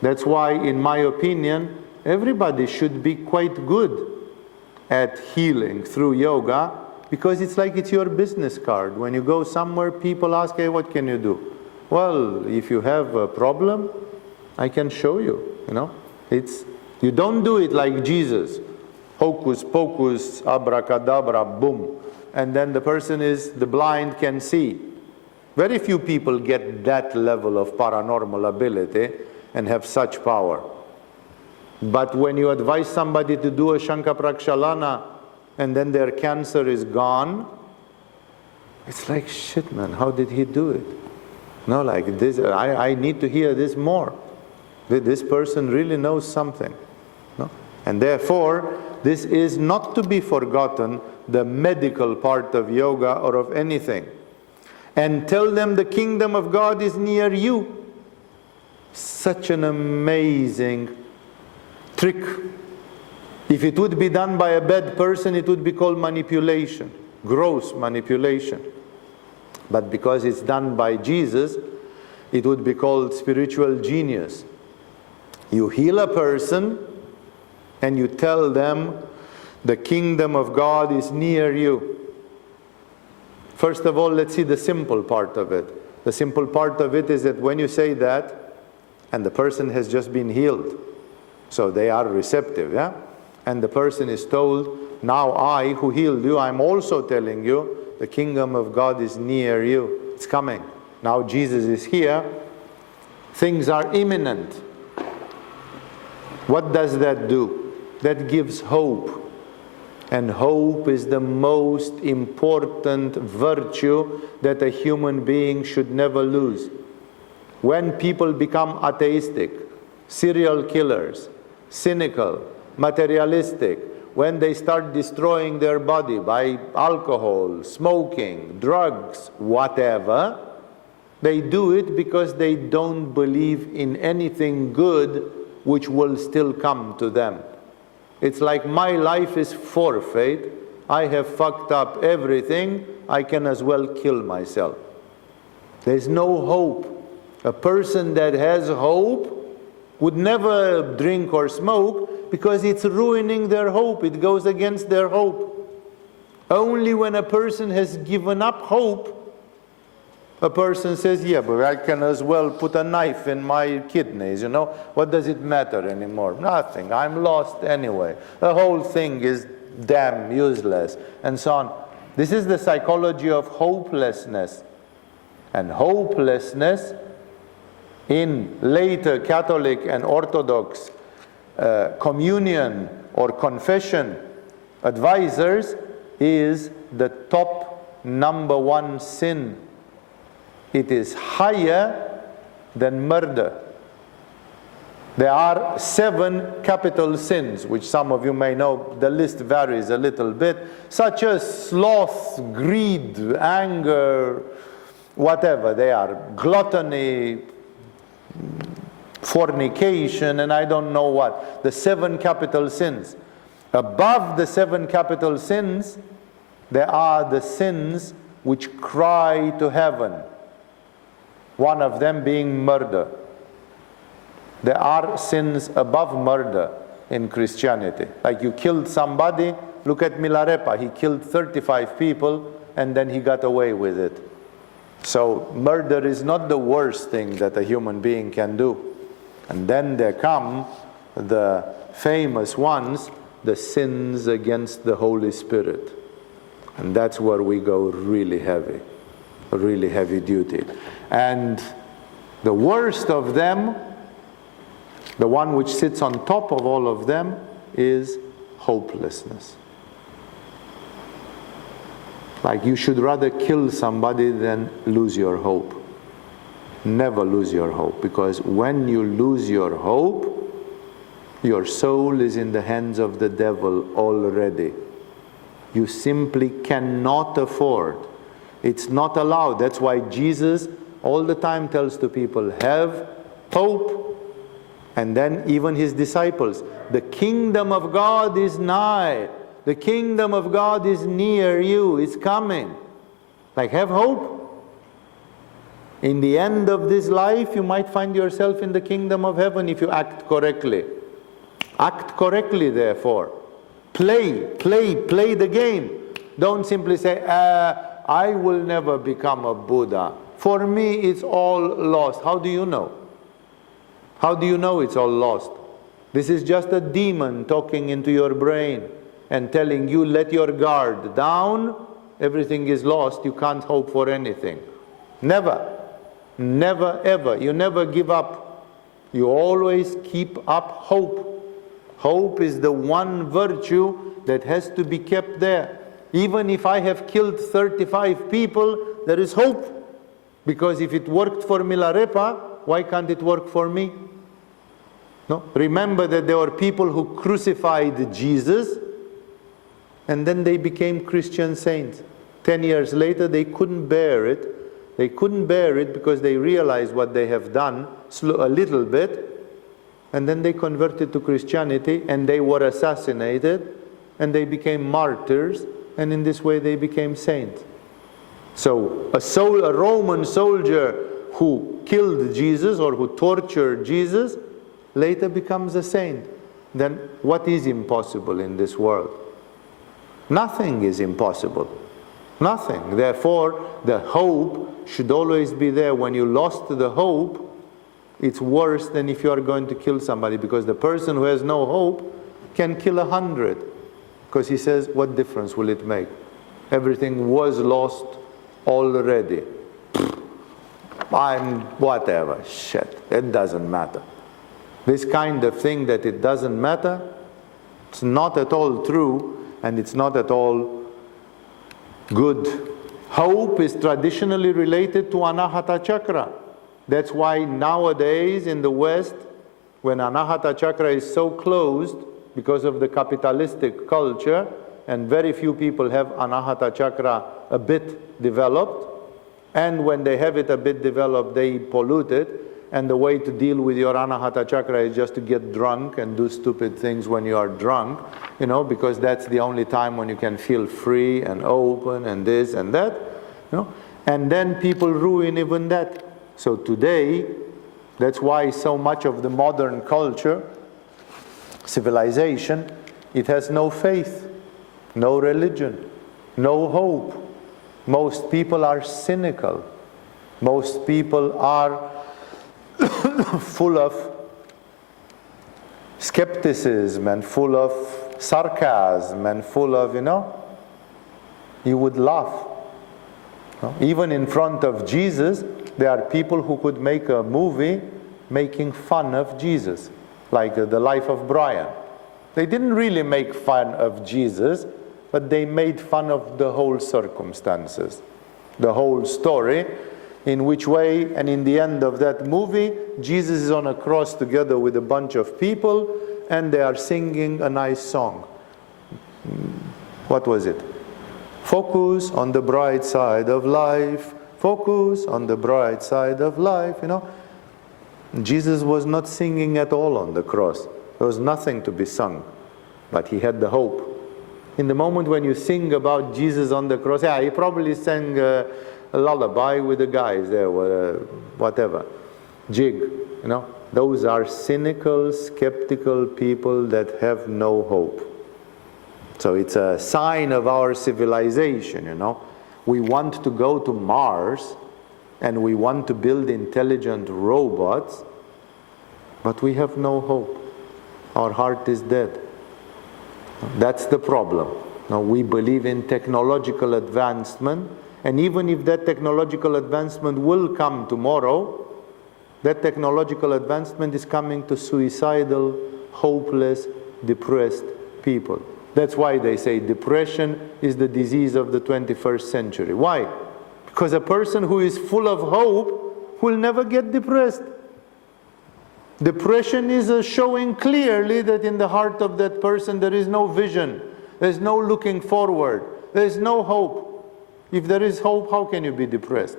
That's why, in my opinion, everybody should be quite good at healing through yoga, because it's like it's your business card. When you go somewhere, people ask, hey, what can you do? Well, if you have a problem, I can show you, you know. You don't do it like Jesus. Hocus pocus, abracadabra, boom. And then the blind can see. Very few people get that level of paranormal ability and have such power. But when you advise somebody to do a Shankha Prakshalana and then their cancer is gone, it's like, shit man, how did he do it? No, like this, I need to hear this more. This person really knows something. No? And therefore, this is not to be forgotten, the medical part of yoga or of anything. And tell them the kingdom of God is near you. Such an amazing trick. If it would be done by a bad person, it would be called manipulation, gross manipulation. But because it's done by Jesus, it would be called spiritual genius. You heal a person and you tell them the kingdom of God is near you. First of all, let's see the simple part of it. The simple part of it is that when you say that, and the person has just been healed, so they are receptive, yeah? And the person is told, now I who healed you, I'm also telling you, the kingdom of God is near you. It's coming. Now Jesus is here. Things are imminent. What does that do? That gives hope. And hope is the most important virtue that a human being should never lose. When people become atheistic, serial killers, cynical, materialistic, when they start destroying their body by alcohol, smoking, drugs, whatever, they do it because they don't believe in anything good which will still come to them. It's like my life is forfeit, I have fucked up everything, I can as well kill myself. There's no hope. A person that has hope would never drink or smoke because it's ruining their hope. It goes against their hope. Only when a person has given up hope, a person says, yeah, but I can as well put a knife in my kidneys, you know. What does it matter anymore? Nothing. I'm lost anyway. The whole thing is damn useless, and so on. This is the psychology of hopelessness. And hopelessness in later Catholic and Orthodox communion or confession advisors is the top #1 sin. It is higher than murder. There are 7 capital sins, which some of you may know. The list varies a little bit, such as sloth, greed, anger, whatever they are, gluttony, fornication, and I don't know what. The 7 capital sins. Above the 7 capital sins, There are the sins which cry to heaven. One of them being murder. There are sins above murder in Christianity. Like you killed somebody, look at Milarepa, he killed 35 people and then he got away with it. So murder is not the worst thing that a human being can do. And then there come the famous ones, the sins against the Holy Spirit. And that's where we go really heavy duty. And the worst of them, the one which sits on top of all of them, is hopelessness. Like you should rather kill somebody than lose your hope. Never lose your hope, because when you lose your hope, your soul is in the hands of the devil already. You simply cannot afford. It's not allowed. That's why Jesus all the time tells to people, have hope. And then even his disciples, the kingdom of God is nigh. The kingdom of God is near you. It's coming. Like, have hope. In the end of this life, you might find yourself in the kingdom of heaven if you act correctly. Act correctly, therefore. Play the game. Don't simply say, I will never become a Buddha. For me, it's all lost. How do you know? How do you know it's all lost? This is just a demon talking into your brain and telling you, let your guard down, everything is lost, you can't hope for anything. Never, never, ever. You never give up. You always keep up hope. Hope is the one virtue that has to be kept there. Even if I have killed 35 people, there is hope. Because if it worked for Milarepa, why can't it work for me? No? Remember that there were people who crucified Jesus, and then they became Christian saints. 10 years later, they couldn't bear it. They couldn't bear it because they realized what they have done a little bit, and then they converted to Christianity, and they were assassinated, and they became martyrs, and in this way they became saints. So a Roman soldier who killed Jesus or who tortured Jesus later becomes a saint. Then what is impossible in this world? Nothing is impossible. Nothing. Therefore, the hope should always be there. When you lost the hope, it's worse than if you are going to kill somebody, because the person who has no hope can kill 100. Because he says, what difference will it make? Everything was lost already. Whatever, shit, it doesn't matter. This kind of thing that it doesn't matter, it's not at all true, and it's not at all good. Hope is traditionally related to Anahata Chakra. That's why nowadays in the West, when Anahata Chakra is so closed because of the capitalistic culture, and very few people have Anahata Chakra a bit developed, and when they have it a bit developed, they pollute it, and the way to deal with your Anahata Chakra is just to get drunk and do stupid things when you are drunk, you know, because that's the only time when you can feel free and open and this and that, you know, and then people ruin even that. So today, that's why so much of the modern culture, civilization, it has no faith, no religion, no hope. Most people are cynical. Most people are full of skepticism and full of sarcasm and full of, you would laugh. Even in front of Jesus, there are people who could make a movie making fun of Jesus, like The Life of Brian. They didn't really make fun of Jesus, but they made fun of the whole circumstances, the whole story, in which way, and in the end of that movie, Jesus is on a cross together with a bunch of people, and they are singing a nice song. What was it? Focus on the bright side of life, focus on the bright side of life, Jesus was not singing at all on the cross. There was nothing to be sung, but he had the hope. In the moment when you sing about Jesus on the cross, yeah, he probably sang a lullaby with the guys there, whatever, jig, you know. Those are cynical, skeptical people that have no hope. So it's a sign of our civilization, you know. We want to go to Mars and we want to build intelligent robots, but we have no hope. Our heart is dead. That's the problem. Now, we believe in technological advancement, and even if that technological advancement will come tomorrow, that technological advancement is coming to suicidal, hopeless, depressed people. That's why they say depression is the disease of the 21st century. Why? Because a person who is full of hope will never get depressed. Depression is showing clearly that in the heart of that person there is no vision, there is no looking forward, there is no hope. If there is hope, how can you be depressed?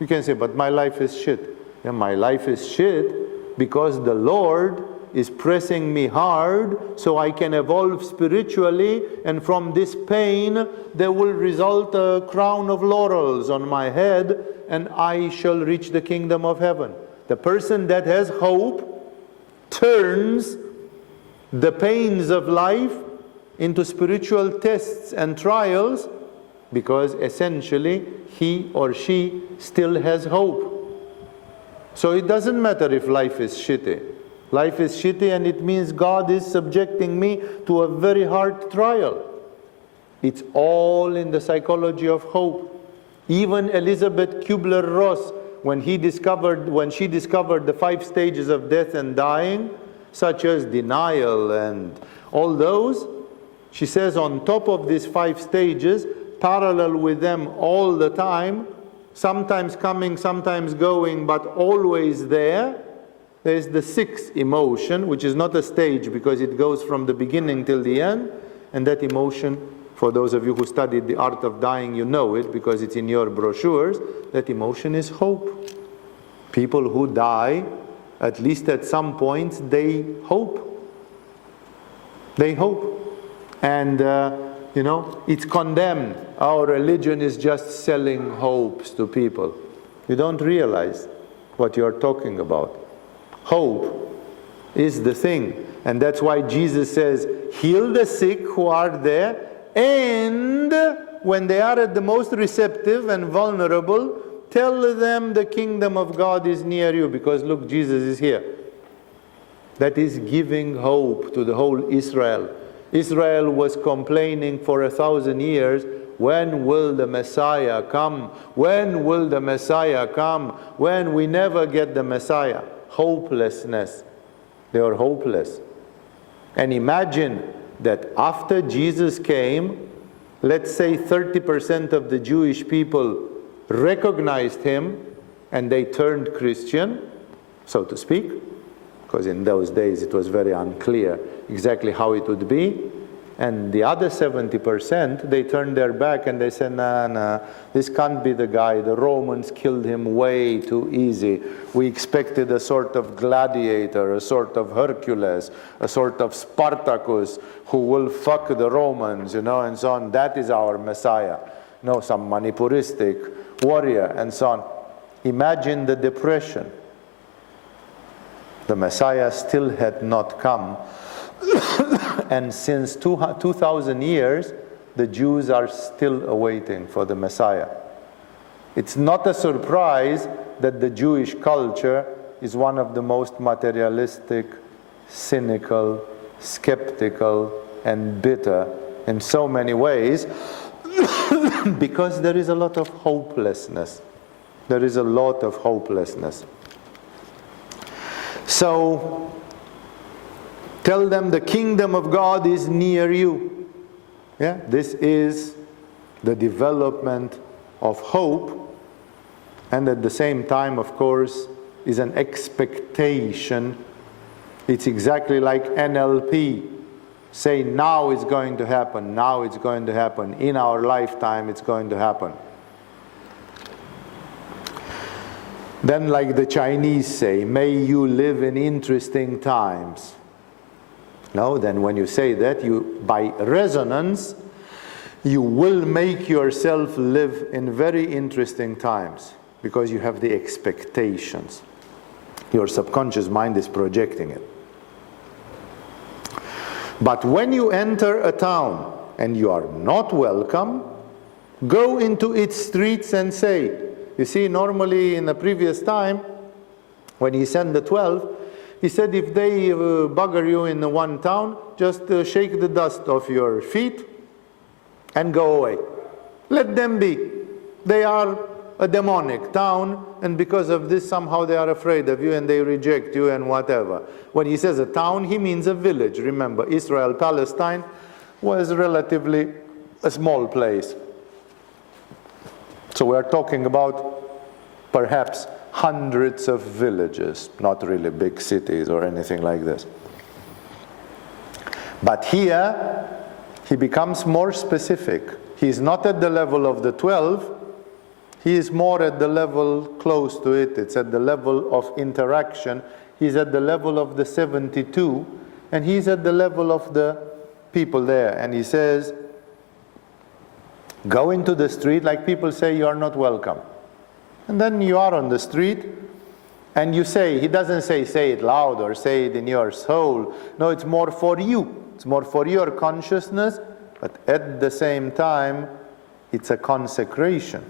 You can say, but my life is shit. Yeah, my life is shit because the Lord is pressing me hard so I can evolve spiritually, and from this pain there will result a crown of laurels on my head and I shall reach the kingdom of heaven. The person that has hope turns the pains of life into spiritual tests and trials, because essentially he or she still has hope. So it doesn't matter if life is shitty. Life is shitty and it means God is subjecting me to a very hard trial. It's all in the psychology of hope. Even Elizabeth Kubler-Ross, when she discovered the 5 stages of death and dying, such as denial and all those, she says on top of these 5 stages, parallel with them all the time, sometimes coming, sometimes going, but always there is the 6th emotion, which is not a stage because it goes from the beginning till the end, and that emotion, for those of you who studied the art of dying, you know it because it's in your brochures, that emotion is hope. People who die, at least at some points, they hope. They hope. And, you know, it's condemned. Our religion is just selling hopes to people. You don't realize what you're talking about. Hope is the thing. And that's why Jesus says, heal the sick who are there, and when they are at the most receptive and vulnerable, tell them the kingdom of God is near you, because look, Jesus is here. That is giving hope to the whole Israel. Israel was complaining for 1,000 years, when will the Messiah come? When will the Messiah come? When we never get the Messiah. Hopelessness. They are hopeless. And imagine that after Jesus came, let's say 30% of the Jewish people recognized him and they turned Christian, so to speak, because in those days it was very unclear exactly how it would be. And the other 70%, they turned their back and they said, nah, this can't be the guy. The Romans killed him way too easy. We expected a sort of gladiator, a sort of Hercules, a sort of Spartacus who will fuck the Romans, you know, and so on. That is our Messiah. No, some Manipuristic warrior and so on. Imagine the depression. The Messiah still had not come. And since 2,000 years, the Jews are still awaiting for the Messiah. It's not a surprise that the Jewish culture is one of the most materialistic, cynical, skeptical, and bitter in so many ways, because there is a lot of hopelessness. There is a lot of hopelessness. So, tell them the kingdom of God is near you. Yeah? This is the development of hope, and at the same time, of course, is an expectation. It's exactly like NLP. Say, now it's going to happen, now it's going to happen, in our lifetime it's going to happen. Then, like the Chinese say, may you live in interesting times. No, then when you say that, you, by resonance, you will make yourself live in very interesting times because you have the expectations. Your subconscious mind is projecting it. But when you enter a town and you are not welcome, go into its streets and say, you see, normally in the previous time, when he sent the 12, he said if they bugger you in one town, just shake the dust off your feet and go away. Let them be. They are a demonic town, and because of this somehow they are afraid of you and they reject you and whatever. When he says a town, he means a village. Remember, Israel, Palestine was relatively a small place. So we are talking about perhaps hundreds of villages, not really big cities or anything like this. But here, he becomes more specific. He's not at the level of the 12, he is more at the level close to it. It's at the level of interaction. He's at the level of the 72, and he's at the level of the people there. And he says, go into the street, like people say you are not welcome. And then you are on the street, and you say, he doesn't say it loud or say it in your soul. No, it's more for you. It's more for your consciousness, but at the same time, it's a consecration.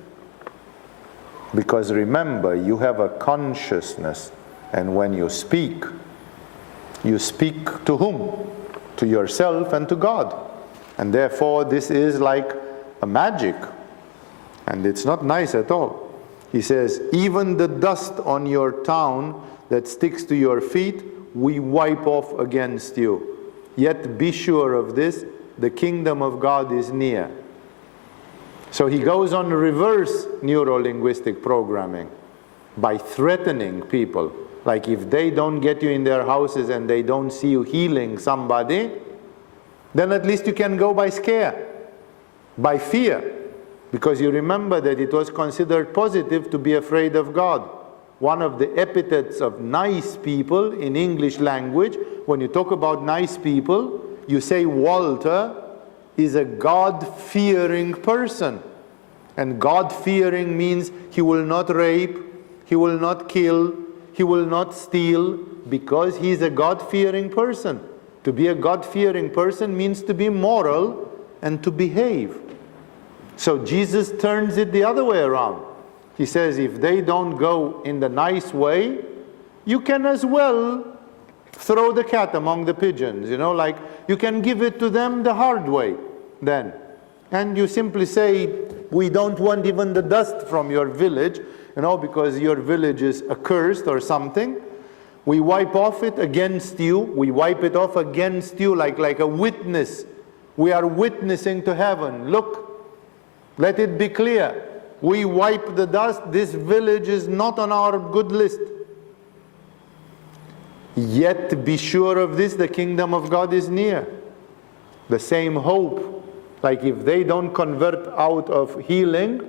Because remember, you have a consciousness, and when you speak to whom? To yourself and to God. And therefore, this is like a magic, and it's not nice at all. He says, even the dust on your town that sticks to your feet, we wipe off against you. Yet be sure of this, the kingdom of God is near. So he goes on reverse neuro-linguistic programming by threatening people. Like if they don't get you in their houses and they don't see you healing somebody, then at least you can go by scare, by fear. Because you remember that it was considered positive to be afraid of God. One of the epithets of nice people in English language, when you talk about nice people, you say Walter is a God-fearing person. And God-fearing means he will not rape, he will not kill, he will not steal, because he is a God-fearing person. To be a God-fearing person means to be moral and to behave. So Jesus turns it the other way around. He says, if they don't go in the nice way, you can as well throw the cat among the pigeons, you know, like you can give it to them the hard way then. And you simply say, we don't want even the dust from your village, you know, because your village is accursed or something. We wipe off it against you. We wipe it off against you like a witness. We are witnessing to heaven. Look, let it be clear. We wipe the dust. This village is not on our good list. Yet be sure of this, the kingdom of God is near. The same hope. Like if they don't convert out of healing,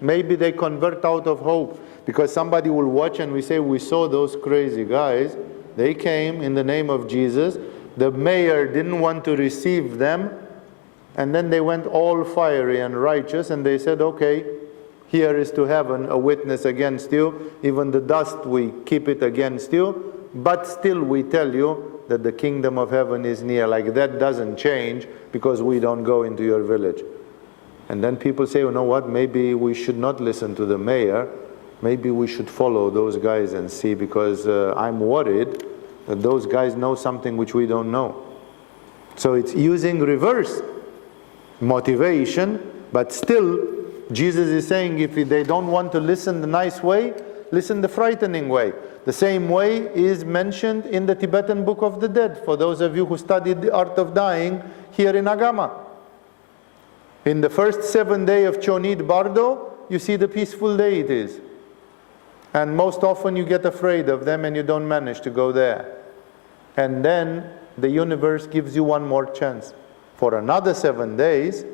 maybe they convert out of hope. Because somebody will watch and we say, we saw those crazy guys. They came in the name of Jesus. The mayor didn't want to receive them. And then they went all fiery and righteous. And they said, okay, here is to heaven a witness against you. Even the dust, we keep it against you. But still we tell you that the kingdom of heaven is near. Like that doesn't change because we don't go into your village. And then people say, you know what, maybe we should not listen to the mayor. Maybe we should follow those guys and see, because I'm worried that those guys know something which we don't know. So it's using reverse motivation, but still Jesus is saying if they don't want to listen the nice way, listen the frightening way. The same way is mentioned in the Tibetan Book of the Dead, for those of you who studied the art of dying here in Agama. In the first 7 days of Chonid Bardo, you see the peaceful day it is. And most often you get afraid of them and you don't manage to go there. And then the universe gives you one more chance. For another 7 days,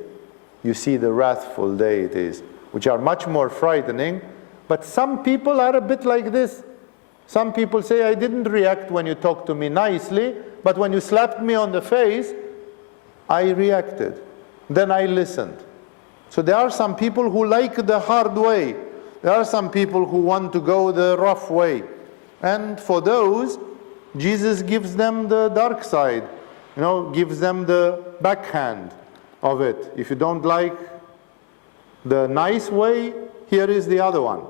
you see the wrathful day it is, which are much more frightening. But some people are a bit like this. Some people say, I didn't react when you talked to me nicely, but when you slapped me on the face, I reacted. then I listened. So there are some people who like the hard way. There are some people who want to go the rough way. And for those, Jesus gives them the dark side, gives them the backhand of it. If you don't like the nice way, here is the other one.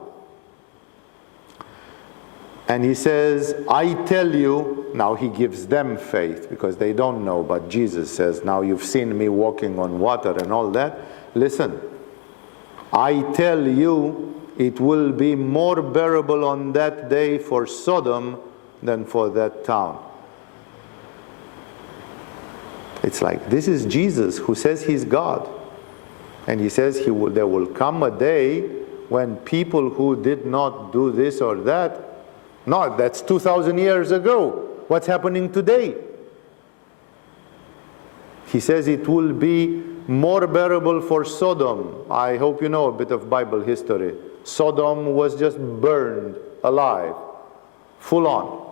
And he says, I tell you, now he gives them faith because they don't know, but Jesus says, now you've seen me walking on water and all that. Listen, I tell you, it will be more bearable on that day for Sodom than for that town. It's like, this is Jesus who says he's God. And he says there will come a day when people who did not do this or that, no, that's 2,000 years ago. What's happening today? He says it will be more bearable for Sodom. I hope you know a bit of Bible history. Sodom was just burned alive, full on.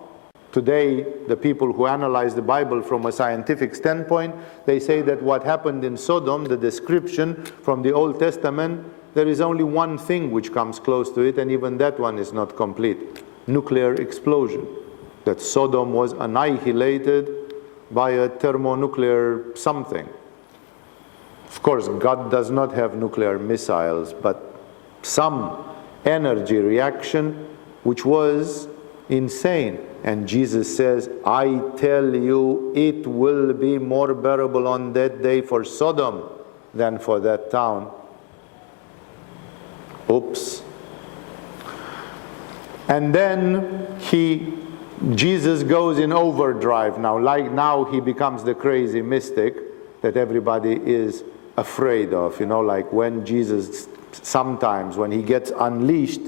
Today, the people who analyze the Bible from a scientific standpoint, they say that what happened in Sodom, the description from the Old Testament, there is only one thing which comes close to it, and even that one is not complete. Nuclear explosion. That Sodom was annihilated by a thermonuclear something. Of course, God does not have nuclear missiles, but some energy reaction which was insane. And Jesus says, I tell you, it will be more bearable on that day for Sodom than for that town. Oops. And then Jesus goes in overdrive now. Like now he becomes the crazy mystic that everybody is afraid of. Like when Jesus, sometimes when he gets unleashed,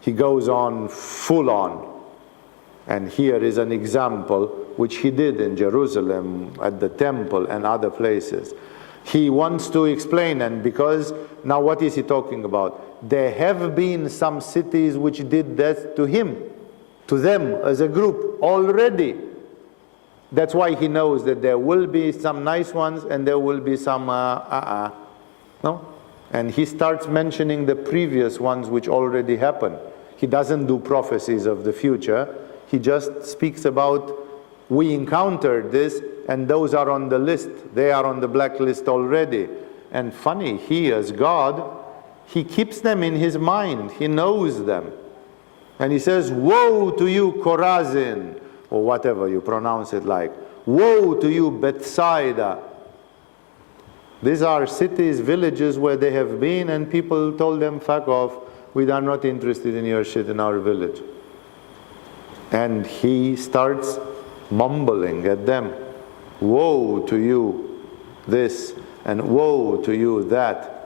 he goes on full on. And here is an example which he did in Jerusalem, at the temple and other places. He wants to explain, and because, now what is he talking about? There have been some cities which did that to him, to them as a group already. That's why he knows that there will be some nice ones and there will be some no? And he starts mentioning the previous ones which already happened. He doesn't do prophecies of the future. He just speaks about, we encountered this and those are on the list. They are on the blacklist already. And funny, he as God, he keeps them in his mind. He knows them. And he says, woe to you, Chorazin, or whatever you pronounce it like. Woe to you, Bethsaida. These are cities, villages where they have been, and people told them, fuck off, we are not interested in your shit in our village. And he starts mumbling at them. Woe to you, this, and woe to you, that.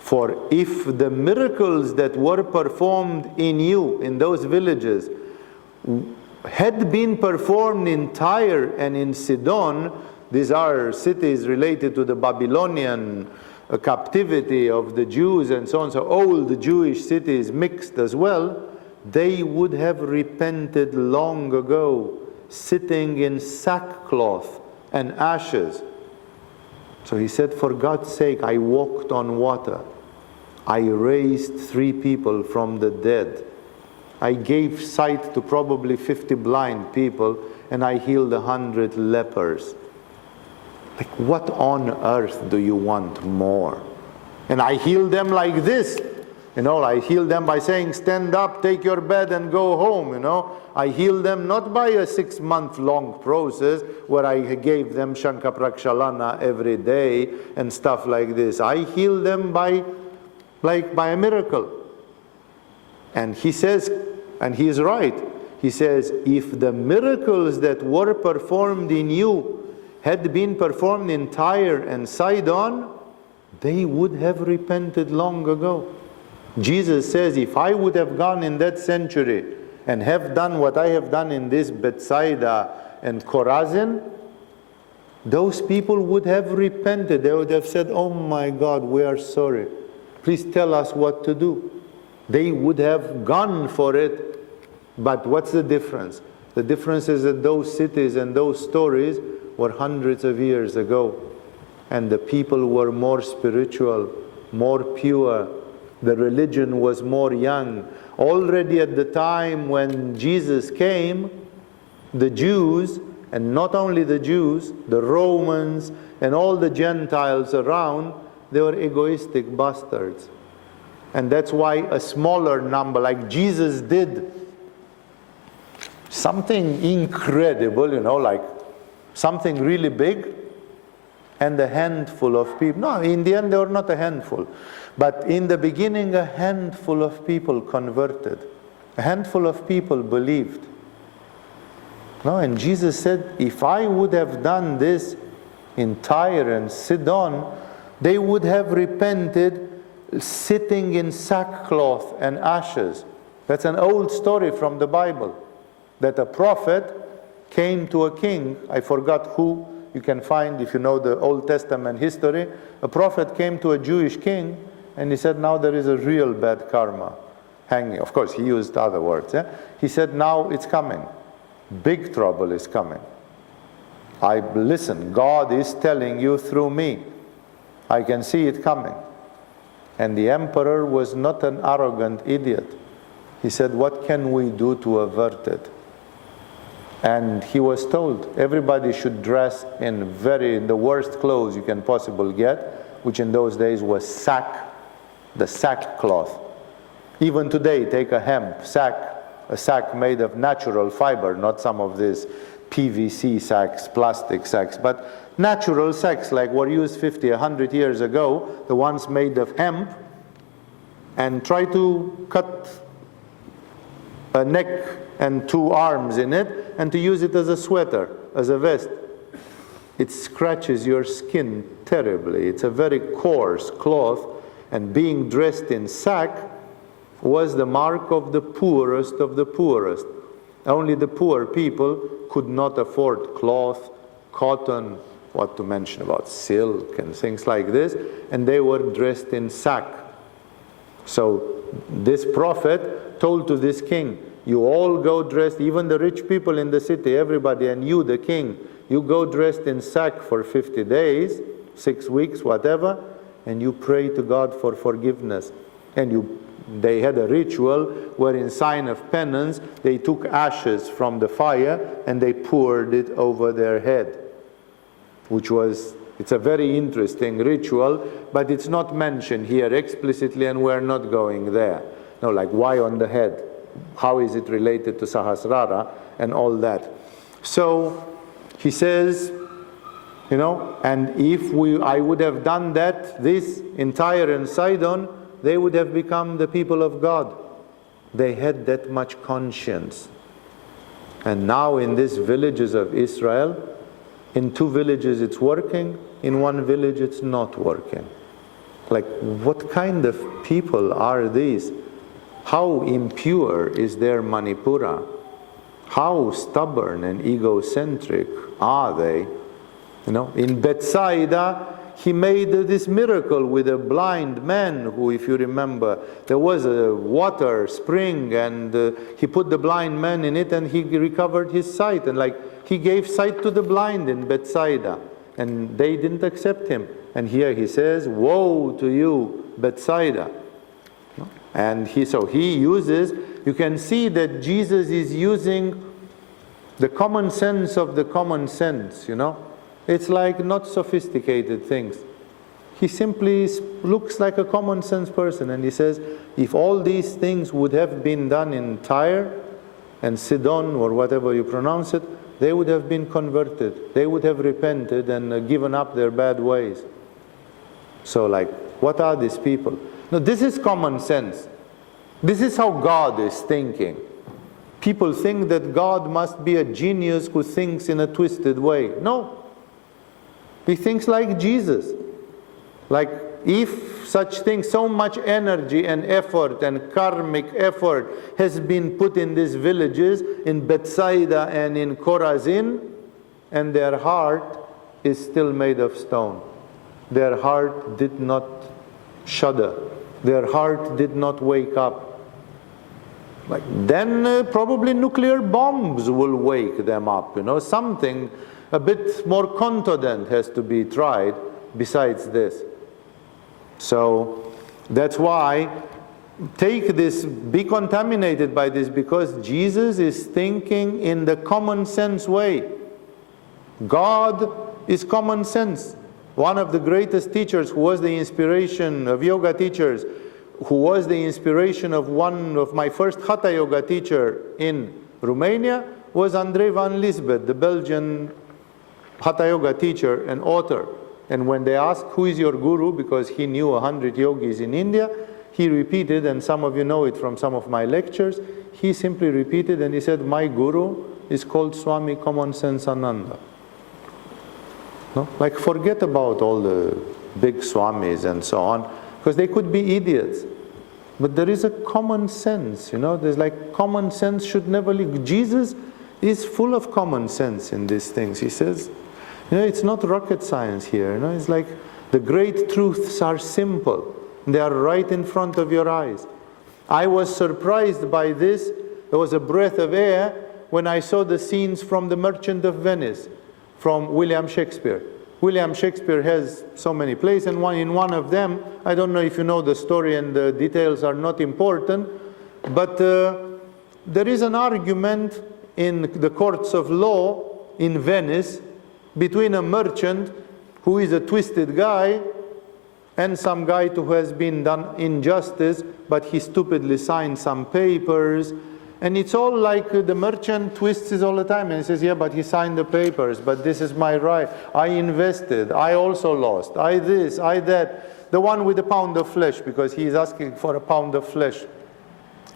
For if the miracles that were performed in you, in those villages, had been performed in Tyre and in Sidon, these are cities related to the Babylonian captivity of the Jews and so on, so all the Jewish cities mixed as well, they would have repented long ago, sitting in sackcloth and ashes. So he said, for God's sake, I walked on water. I raised 3 people from the dead. I gave sight to probably 50 blind people, and I healed 100 lepers. Like, what on earth do you want more? And I healed them like this. I healed them by saying, stand up, take your bed and go home, I healed them not by a 6-month-long process where I gave them Shankaprakshalana every day and stuff like this. I healed them by a miracle. And he says, and he is right, he says, if the miracles that were performed in you had been performed in Tyre and Sidon, they would have repented long ago. Jesus says, if I would have gone in that century and have done what I have done in this Bethsaida and Chorazin, those people would have repented. They would have said, oh my God, we are sorry. Please tell us what to do. They would have gone for it. But what's the difference? The difference is that those cities and those stories were hundreds of years ago. and the people were more spiritual, more pure. The religion was more young. Already at the time when Jesus came, the Jews, and not only the Jews, the Romans and all the Gentiles around, they were egoistic bastards. And that's why a smaller number, like Jesus did something incredible, like something really big, and a handful of people. No, in the end they were not a handful. But in the beginning, a handful of people converted. A handful of people believed. No, and Jesus said, if I would have done this in Tyre and Sidon, they would have repented sitting in sackcloth and ashes. That's an old story from the Bible, that a prophet came to a king, I forgot who, you can find if you know the Old Testament history. A prophet came to a Jewish king and he said, now there is a real bad karma hanging. Of course, he used other words. Yeah? He said, now it's coming. Big trouble is coming. Listen, God is telling you through me. I can see it coming. And the emperor was not an arrogant idiot. He said, what can we do to avert it? And he was told everybody should dress in the worst clothes you can possibly get, which in those days was the sackcloth. Even today, take a hemp sack, a sack made of natural fiber, not some of these PVC sacks, plastic sacks, but natural sacks like were used 50, 100 years ago, the ones made of hemp, and try to cut a neck and 2 arms in it, and to use it as a sweater, as a vest. It scratches your skin terribly. It's a very coarse cloth, and being dressed in sack was the mark of the poorest of the poorest. Only the poor people could not afford cloth, cotton, what to mention about silk and things like this, and they were dressed in sack. So this prophet told to this king, you all go dressed, even the rich people in the city, everybody, and you, the king, you go dressed in sack for 50 days, 6 weeks, whatever, and you pray to God for forgiveness. And they had a ritual where in sign of penance, they took ashes from the fire and they poured it over their head, it's a very interesting ritual, but it's not mentioned here explicitly, and we're not going there. No, like why on the head? How is it related to Sahasrara and all that? So he says, and if I would have done that, this in Tyre and Sidon, they would have become the people of God. They had that much conscience. And now in these villages of Israel, in 2 villages it's working, in 1 village it's not working. Like, what kind of people are these? How impure is their Manipura? How stubborn and egocentric are they? In Bethsaida, he made this miracle with a blind man who, if you remember, there was a water spring and he put the blind man in it and he recovered his sight. And he gave sight to the blind in Bethsaida, and they didn't accept him. And here he says, woe to you, Bethsaida. And he uses, you can see that Jesus is using the common sense of the common sense, It's like not sophisticated things. He simply looks like a common sense person, and he says, if all these things would have been done in Tyre and Sidon, or whatever you pronounce it, they would have been converted. They would have repented and given up their bad ways. So what are these people? No, this is common sense. This is how God is thinking. People think that God must be a genius who thinks in a twisted way. No. He thinks like Jesus. If such things, so much energy and effort and karmic effort has been put in these villages, in Bethsaida and in Chorazin, and their heart is still made of stone. Their heart did not shudder. Their heart did not wake up. Then probably nuclear bombs will wake them up. Something a bit more contundent has to be tried, besides this. So that's why take this, be contaminated by this, because Jesus is thinking in the common sense way. God is common sense. One of the greatest teachers who was the inspiration of yoga teachers, who was the inspiration of one of my first Hatha Yoga teacher in Romania, was André van Lisbeth, the Belgian Hatha Yoga teacher and author. And when they asked, who is your guru, because he knew 100 yogis in India, he repeated, and some of you know it from some of my lectures, he simply repeated and he said, my guru is called Swami Common Sense Ananda. No? Like, forget about all the big Swamis and so on, because they could be idiots. But there is a common sense, you know, there's like common sense should never leave. Jesus is full of common sense in these things. He says, you know, it's not rocket science here, you know, it's like the great truths are simple. They are right in front of your eyes. I was surprised by this. There was a breath of air when I saw the scenes from The Merchant of Venice, from William Shakespeare. William Shakespeare has so many plays, and in one of them, I don't know if you know the story and the details are not important, but there is an argument in the courts of law in Venice between a merchant who is a twisted guy and some guy who has been done injustice, but he stupidly signed some papers. And it's all like the merchant twists it all the time and he says, yeah, but he signed the papers, but this is my right. I invested, I also lost, I this, I that. The one with a pound of flesh, because he is asking for a pound of flesh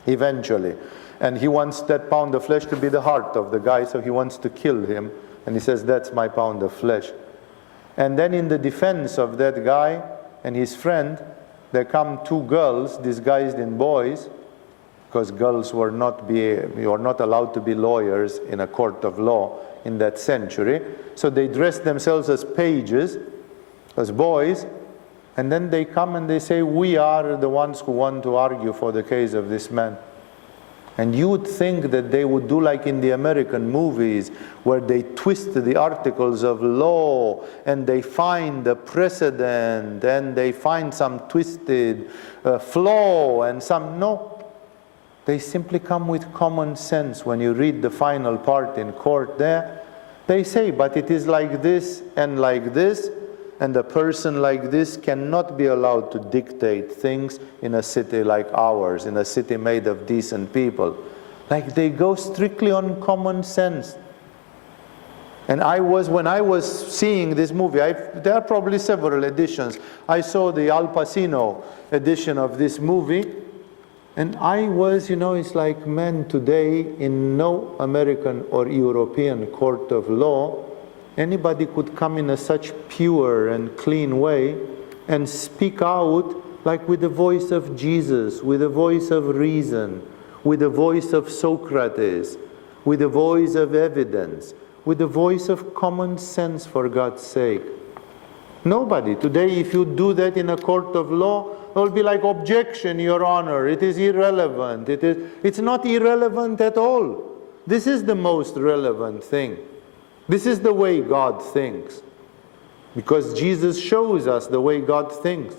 eventually. And he wants that pound of flesh to be the heart of the guy, so he wants to kill him. And he says, that's my pound of flesh. And then in the defense of that guy and his friend, there come two girls disguised in boys, because girls were not allowed to be lawyers in a court of law in that century. So they dressed themselves as pages, as boys, and then they come and they say, we are the ones who want to argue for the case of this man. And you would think that they would do like in the American movies, where they twist the articles of law and they find a precedent and they find some twisted flaw and some, no. They simply come with common sense. When you read the final part in court there, they say, but it is like this, and a person like this cannot be allowed to dictate things in a city like ours, in a city made of decent people. Like, they go strictly on common sense. And when I was seeing this movie, there are probably several editions. I saw the Al Pacino edition of this movie, and I was, you know, it's like, man, today in no American or European court of law, anybody could come in a such pure and clean way and speak out like with the voice of Jesus, with the voice of reason, with the voice of Socrates, with the voice of evidence, with the voice of common sense, for God's sake. Nobody. Today, if you do that in a court of law, it will be like, objection, Your Honor, it is irrelevant. It's not irrelevant at all. This is the most relevant thing. This is the way God thinks. Because Jesus shows us the way God thinks.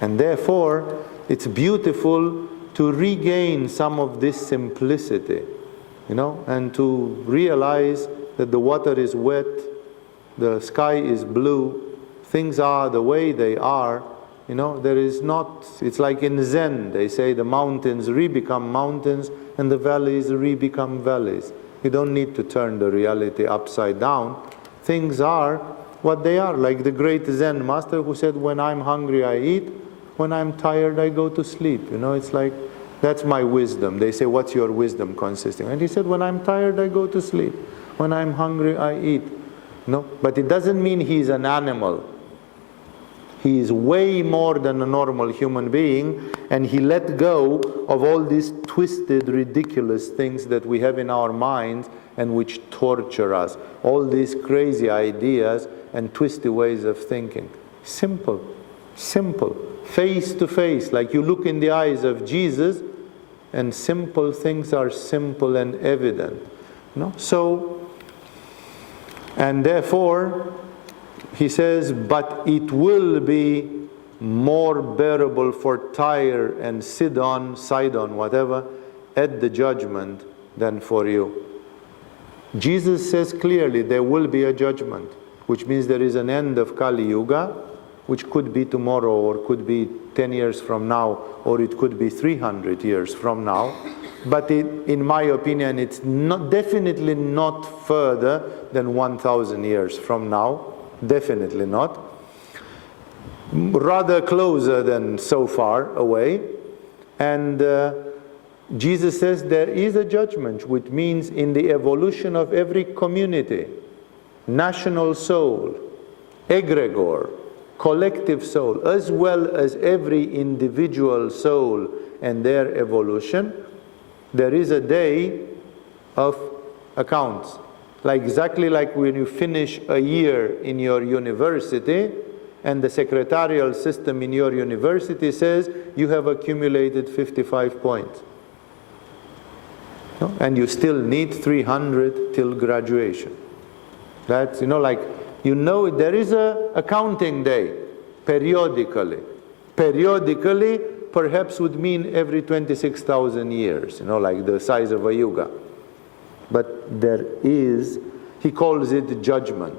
And therefore, it's beautiful to regain some of this simplicity, you know, and to realize that the water is wet, the sky is blue, things are the way they are. You know, there is not, it's like in Zen, they say the mountains re-become mountains and the valleys re-become valleys. You don't need to turn the reality upside down. Things are what they are, like the great Zen master who said, when I'm hungry I eat, when I'm tired I go to sleep. You know, it's like, that's my wisdom. They say, what's your wisdom consisting? And he said, when I'm tired I go to sleep, when I'm hungry I eat. No, but it doesn't mean he's an animal. He is way more than a normal human being, and he let go of all these twisted, ridiculous things that we have in our minds and which torture us. All these crazy ideas and twisty ways of thinking. Simple, simple, face to face, like you look in the eyes of Jesus, and simple things are simple and evident. No? So, and therefore, he says, but it will be more bearable for Tyre and Sidon, whatever, at the judgment than for you. Jesus says clearly there will be a judgment, which means there is an end of Kali Yuga, which could be tomorrow, or could be 10 years from now, or it could be 300 years from now. But in my opinion, it's definitely not further than 1,000 years from now. Definitely not. Rather closer than so far away. And Jesus says there is a judgment, which means in the evolution of every community, national soul, egregor, collective soul, as well as every individual soul and their evolution, there is a day of accounts. Exactly like when you finish a year in your university, and the secretarial system in your university says you have accumulated 55 points. No? And you still need 300 till graduation. That's, there is a accounting day, periodically. Periodically, perhaps would mean every 26,000 years, like the size of a yuga. But there is, he calls it judgment.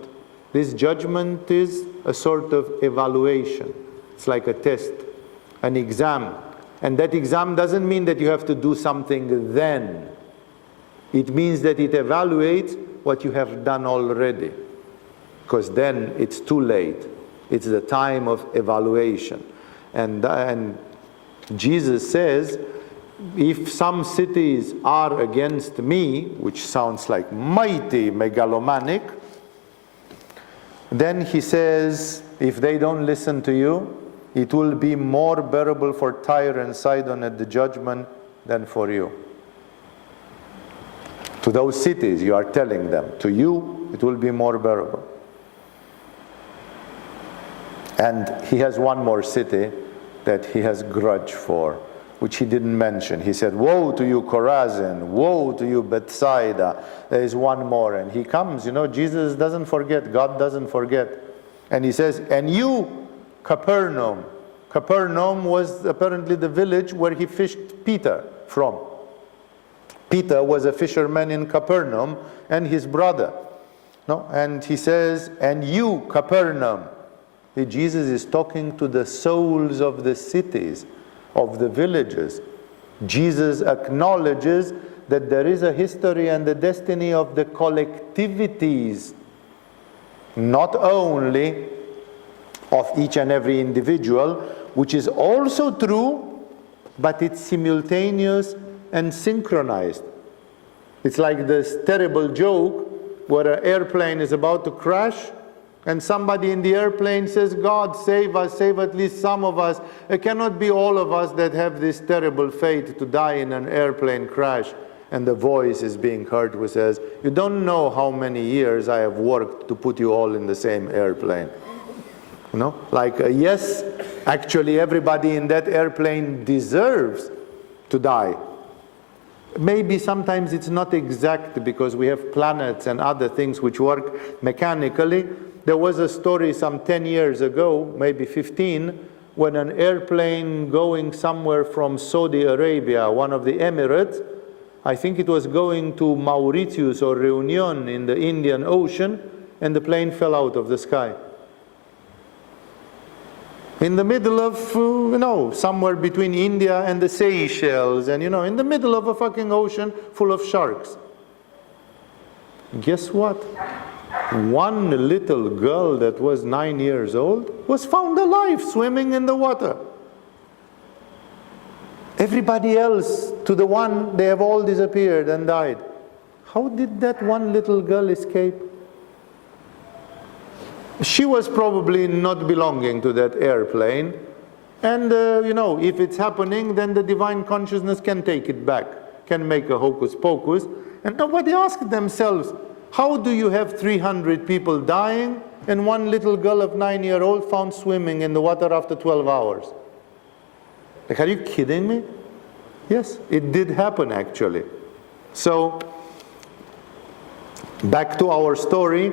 This judgment is a sort of evaluation. It's like a test, an exam. And that exam doesn't mean that you have to do something then. It means that it evaluates what you have done already. Because then it's too late. It's the time of evaluation. And Jesus says, if some cities are against me, which sounds like mighty megalomanic, then he says, if they don't listen to you, it will be more bearable for Tyre and Sidon at the judgment than for you. To those cities, you are telling them. To you, it will be more bearable. And he has one more city that he has grudge for, which he didn't mention. He said, woe to you, Chorazin, woe to you, Bethsaida. There is one more. And he comes, Jesus doesn't forget, God doesn't forget. And he says, and you, Capernaum. Capernaum was apparently the village where he fished Peter from. Peter was a fisherman in Capernaum, and his brother. No? And he says, and you, Capernaum. Jesus is talking to the souls of the cities, of the villages. Jesus acknowledges that there is a history and the destiny of the collectivities, not only of each and every individual, which is also true, but it's simultaneous and synchronized. It's like this terrible joke where an airplane is about to crash, and somebody in the airplane says, God, save us, save at least some of us. It cannot be all of us that have this terrible fate to die in an airplane crash. And the voice is being heard who says, you don't know how many years I have worked to put you all in the same airplane. Yes, actually everybody in that airplane deserves to die. Maybe sometimes it's not exact because we have planets and other things which work mechanically. There was a story some 10 years ago, maybe 15, when an airplane going somewhere from Saudi Arabia, one of the Emirates, I think it was going to Mauritius or Reunion in the Indian Ocean, and the plane fell out of the sky. In the middle of, somewhere between India and the Seychelles, and, in the middle of a fucking ocean full of sharks. Guess what? One little girl that was 9 years old was found alive swimming in the water. Everybody else, to the one, they have all disappeared and died. How did that one little girl escape? She was probably not belonging to that airplane. And, if it's happening, then the divine consciousness can take it back, can make a hocus pocus. And nobody asked themselves, how do you have 300 people dying and one little girl of 9-year-old found swimming in the water after 12 hours? Are you kidding me? Yes, it did happen actually. So, back to our story,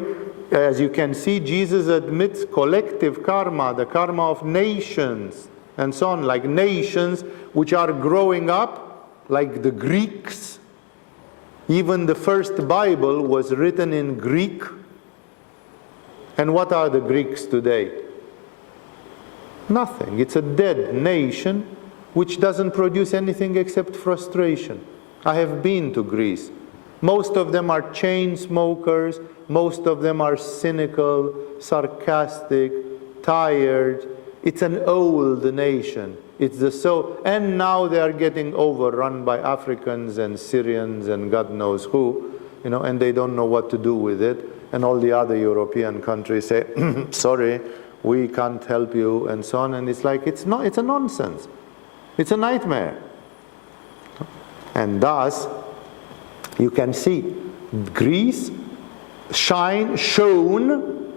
As you can see, Jesus admits collective karma, the karma of nations, and so on, like nations which are growing up, like the Greeks. Even the first Bible was written in Greek. And what are the Greeks today? Nothing. It's a dead nation which doesn't produce anything except frustration. I have been to Greece. Most of them are chain smokers, most of them are cynical, sarcastic, tired. It's an old nation. And now they are getting overrun by Africans and Syrians and God knows who, and they don't know what to do with it. And all the other European countries say, sorry, we can't help you, and so on. And it's like, it's a nonsense. It's a nightmare. And thus, you can see Greece shone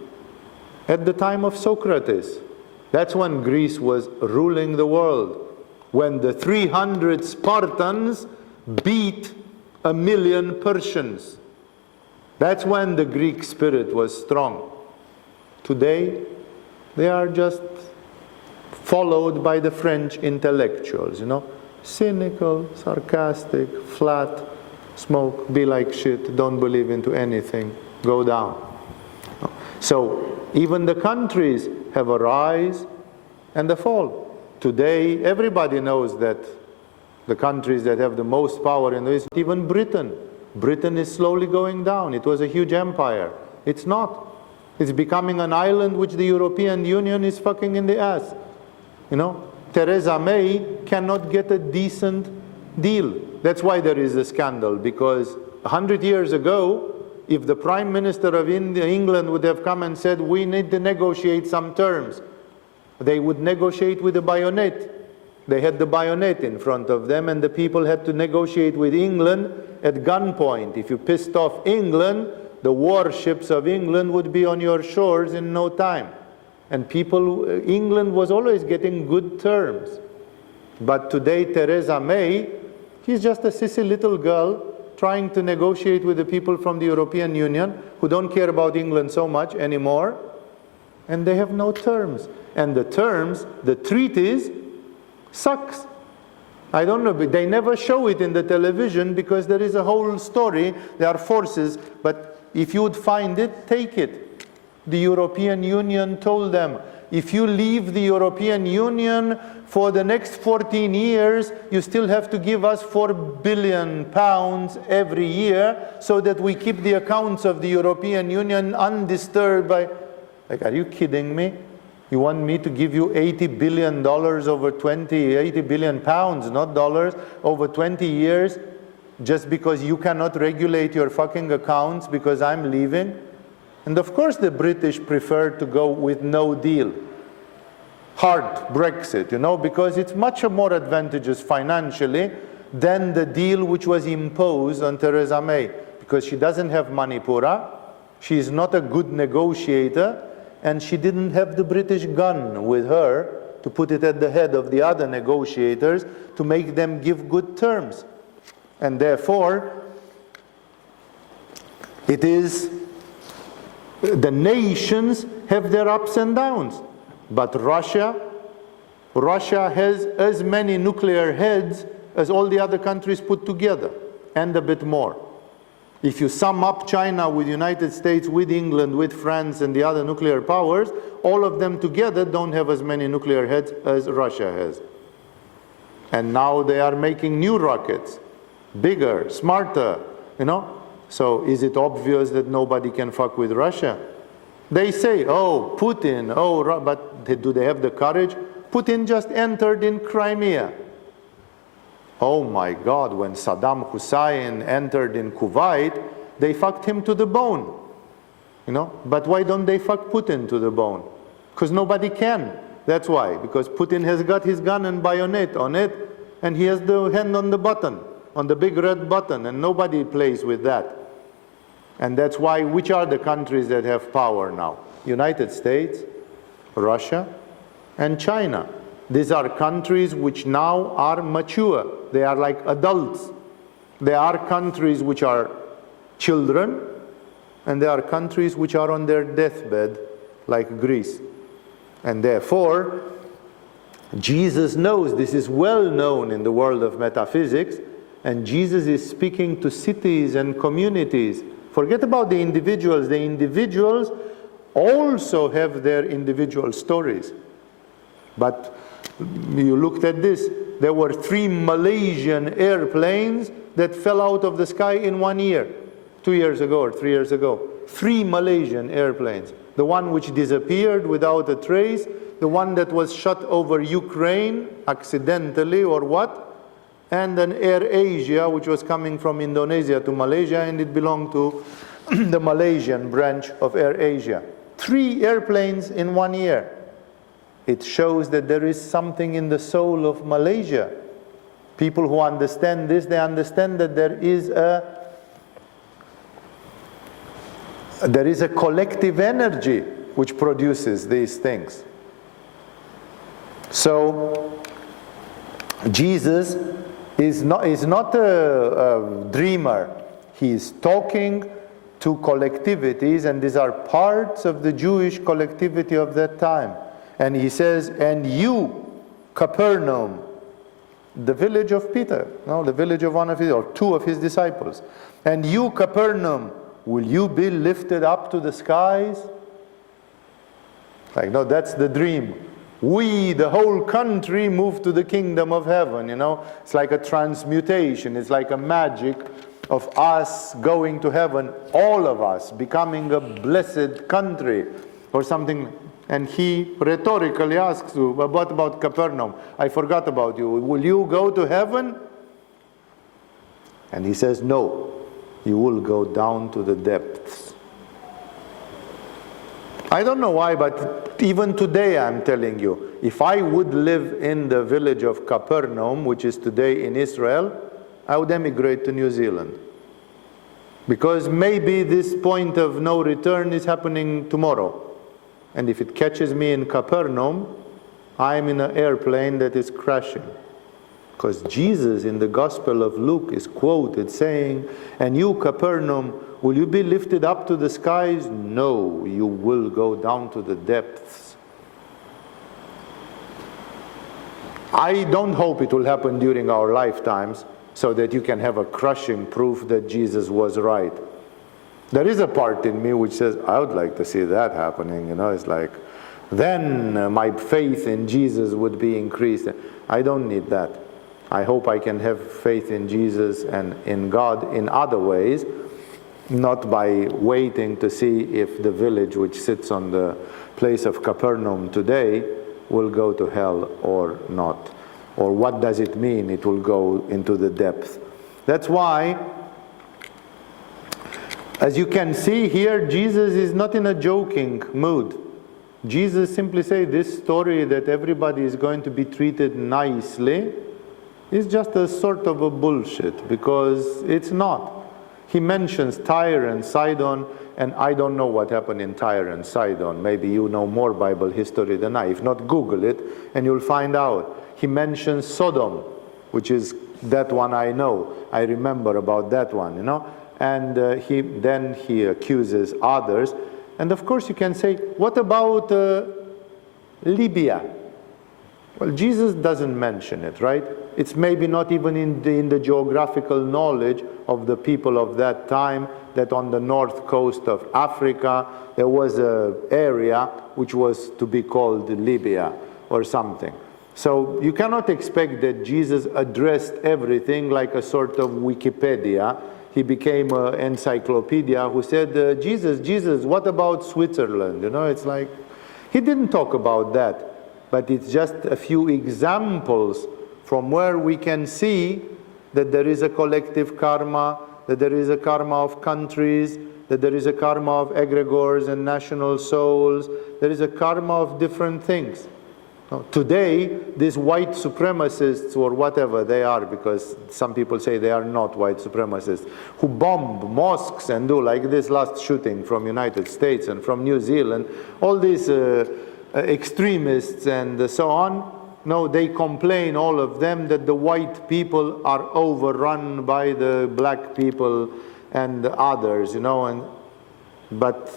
at the time of Socrates. That's when Greece was ruling the world. When the 300 Spartans beat 1,000,000 Persians. That's when the Greek spirit was strong. Today, they are just followed by the French intellectuals, cynical, sarcastic, flat, smoke, be like shit, don't believe into anything, go down. So even the countries have a rise and a fall. Today, everybody knows that the countries that have the most power in this, even Britain. Britain is slowly going down. It was a huge empire. It's not. It's becoming an island which the European Union is fucking in the ass. Theresa May cannot get a decent deal. That's why there is a scandal, because 100 years ago, if the Prime Minister of England would have come and said, we need to negotiate some terms, they would negotiate with a bayonet. They had the bayonet in front of them, and the people had to negotiate with England at gunpoint. If you pissed off England, the warships of England would be on your shores in no time. And England was always getting good terms. But today, Theresa May, she's just a sissy little girl trying to negotiate with the people from the European Union who don't care about England so much anymore. And they have no terms. And the terms, the treaties, sucks. I don't know, but they never show it in the television because there is a whole story. There are forces, but if you would find it, take it. The European Union told them, if you leave the European Union for the next 14 years, you still have to give us £4 billion every year so that we keep the accounts of the European Union undisturbed by... Like, are you kidding me? You want me to give you $80 billion over 80 billion pounds, not dollars, over 20 years, just because you cannot regulate your fucking accounts because I'm leaving? And of course the British prefer to go with no deal. Hard Brexit, because it's much more advantageous financially than the deal which was imposed on Theresa May. Because she doesn't have Manipura, she is not a good negotiator, and she didn't have the British gun with her to put it at the head of the other negotiators to make them give good terms. And therefore, it is, the nations have their ups and downs. But Russia has as many nuclear heads as all the other countries put together, and a bit more. If you sum up China with the United States, with England, with France, and the other nuclear powers, all of them together don't have as many nuclear heads as Russia has. And now they are making new rockets, bigger, smarter, So is it obvious that nobody can fuck with Russia? They say, oh, Putin, but do they have the courage? Putin just entered in Crimea. Oh my God, when Saddam Hussein entered in Kuwait, they fucked him to the bone. But why don't they fuck Putin to the bone? Because nobody can. That's why. Because Putin has got his gun and bayonet on it, and he has the hand on the button, on the big red button, and nobody plays with that. And that's why, which are the countries that have power now? United States, Russia, and China. These are countries which now are mature. They are like adults. They are countries which are children, and there are countries which are on their deathbed, like Greece. And therefore, Jesus knows, this is well known in the world of metaphysics, and Jesus is speaking to cities and communities. Forget about the individuals. The individuals also have their individual stories. But you looked at this. There were 3 Malaysian airplanes that fell out of the sky in 1 year, 2 years ago or 3 years ago. 3 Malaysian airplanes. The one which disappeared without a trace, the one that was shot over Ukraine accidentally or what, and an Air Asia which was coming from Indonesia to Malaysia, and it belonged to the Malaysian branch of Air Asia. 3 airplanes in 1 year. It shows that there is something in the soul of Malaysia. People who understand this, they understand that there is a collective energy which produces these things. So Jesus is not a dreamer. He is talking to collectivities, and these are parts of the Jewish collectivity of that time. And he says, and you, Capernaum, the village of Peter, no, the village of one of his, or 2 of his disciples. And you, Capernaum, will you be lifted up to the skies? Like, no, that's the dream. We, the whole country, move to the kingdom of heaven, you know. It's like a transmutation. It's like a magic of us going to heaven, all of us, becoming a blessed country or something. And he rhetorically asks you, well, what about Capernaum? I forgot about you. Will you go to heaven? And he says, no, you will go down to the depths. I don't know why, but even today I'm telling you, if I would live in the village of Capernaum, which is today in Israel, I would emigrate to New Zealand. Because maybe this point of no return is happening tomorrow. And if it catches me in Capernaum, I'm in an airplane that is crashing. Because Jesus in the Gospel of Luke is quoted saying, and you, Capernaum, will you be lifted up to the skies? No, you will go down to the depths. I don't hope it will happen during our lifetimes so that you can have a crushing proof that Jesus was right. There is a part in me which says, I would like to see that happening. You know, it's like, then my faith in Jesus would be increased. I don't need that. I hope I can have faith in Jesus and in God in other ways, not by waiting to see if the village which sits on the place of Capernaum today will go to hell or not. Or what does it mean it will go into the depth? That's why, as you can see here, Jesus is not in a joking mood. Jesus simply says this story that everybody is going to be treated nicely is just a sort of a bullshit, because it's not. He mentions Tyre and Sidon, and I don't know what happened in Tyre and Sidon. Maybe you know more Bible history than I. If not, Google it, and you'll find out. He mentions Sodom, which is that one I know. I remember about that one, you know. And then he accuses others. And of course you can say, what about Libya? Well, Jesus doesn't mention it, right? It's maybe not even in the geographical knowledge of the people of that time, that on the north coast of Africa there was an area which was to be called Libya or something. So you cannot expect that Jesus addressed everything like a sort of Wikipedia. He became an encyclopedia who said, Jesus, what about Switzerland? You know, it's like, he didn't talk about that. But it's just a few examples from where we can see that there is a collective karma, that there is a karma of countries, that there is a karma of egregores and national souls, there is a karma of different things. Today, these white supremacists, or whatever they are, because some people say they are not white supremacists, who bomb mosques and do like this last shooting from United States and from New Zealand, all these extremists and so on, no, they complain, all of them, that the white people are overrun by the black people and the others, you know, and But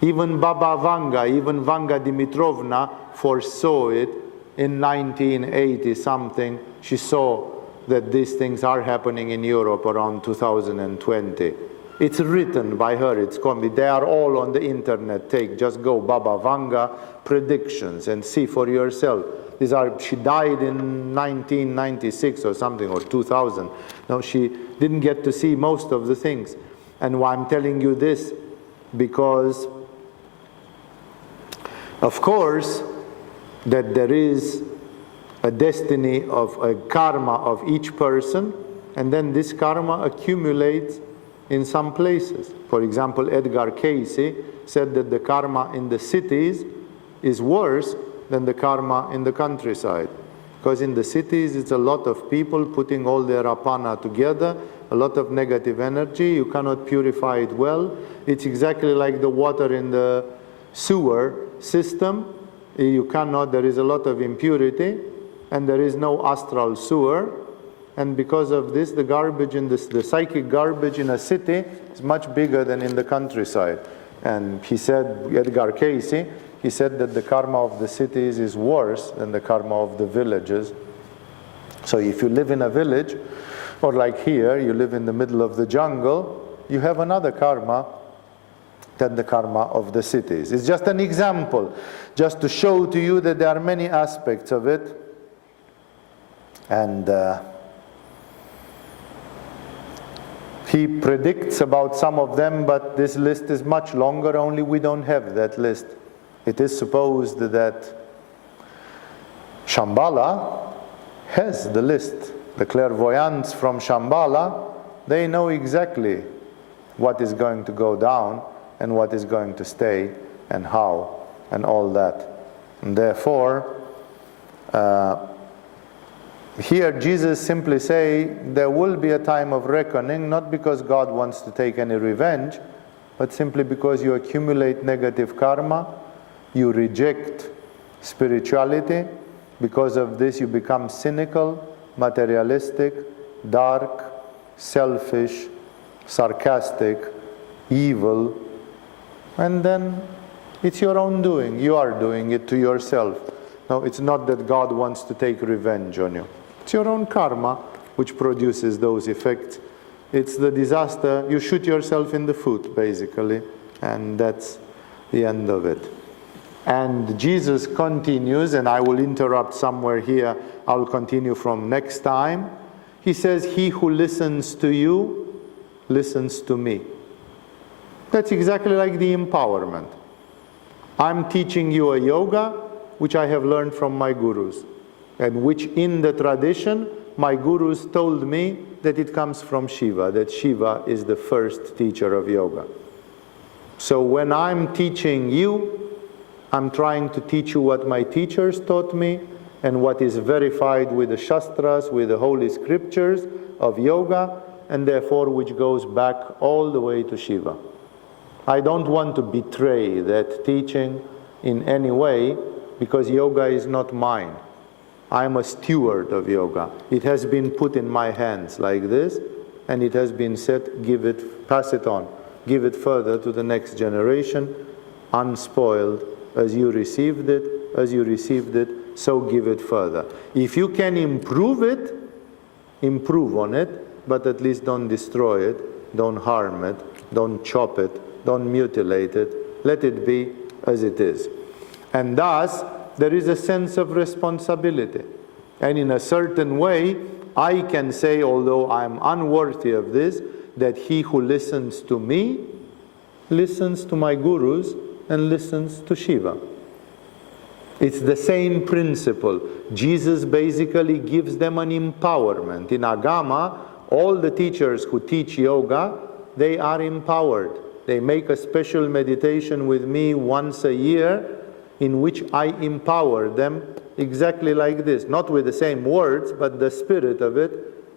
even Baba Vanga, even Vanga Dimitrovna foresaw it in 1980 something. She saw that these things are happening in Europe around 2020. It's written by her, they are all on the internet. Just go Baba Vanga predictions and see for yourself. She died in 1996 or something, or 2000. No, she didn't get to see most of the things. And why I'm telling you this, because of course that there is a destiny of a karma of each person, and then this karma accumulates in some places. For example, Edgar Cayce said that the karma in the cities is worse than the karma in the countryside. Because in the cities it's a lot of people putting all their apana together, a lot of negative energy, you cannot purify it well. It's exactly like the water in the sewer system. You cannot, there is a lot of impurity, and there is no astral sewer. And because of this, the garbage in the psychic garbage in a city is much bigger than in the countryside. And he said, Edgar Cayce, he said that the karma of the cities is worse than the karma of the villages. So if you live in a village, or like here, you live in the middle of the jungle, you have another karma than the karma of the cities. It's just an example, just to show to you that there are many aspects of it. And he predicts about some of them, but this list is much longer, only we don't have that list. It is supposed that Shambhala has the list. The clairvoyants from Shambhala, they know exactly what is going to go down and what is going to stay and how and all that. And therefore, here Jesus simply say there will be a time of reckoning, not because God wants to take any revenge, but simply because you accumulate negative karma, you reject spirituality. Because of this you become cynical, materialistic, dark, selfish, sarcastic, evil, and then it's your own doing. You are doing it to yourself. No, it's not that God wants to take revenge on you. It's your own karma which produces those effects. It's the disaster. You shoot yourself in the foot, basically, and that's the end of it. And Jesus continues, and I will interrupt somewhere here. I will continue from next time. He says, he who listens to you, listens to me. That's exactly like the empowerment. I'm teaching you a yoga, which I have learned from my gurus, and which in the tradition, my gurus told me that it comes from Shiva, that Shiva is the first teacher of yoga. So when I'm teaching you, I'm trying to teach you what my teachers taught me and what is verified with the Shastras, with the holy scriptures of yoga, and therefore which goes back all the way to Shiva. I don't want to betray that teaching in any way, because yoga is not mine. I'm a steward of yoga. It has been put in my hands like this, and it has been said, give it, pass it on, give it further to the next generation, unspoiled. As you received it, so give it further. If you can improve it, improve on it, but at least don't destroy it, don't harm it, don't chop it, don't mutilate it. Let it be as it is. And thus, there is a sense of responsibility. And in a certain way, I can say, although I'm unworthy of this, that he who listens to me, listens to my gurus, and listens to Shiva. It's the same principle. Jesus basically gives them an empowerment. In Agama, all the teachers who teach yoga, they are empowered. They make a special meditation with me once a year in which I empower them exactly like this. Not with the same words, but the spirit of it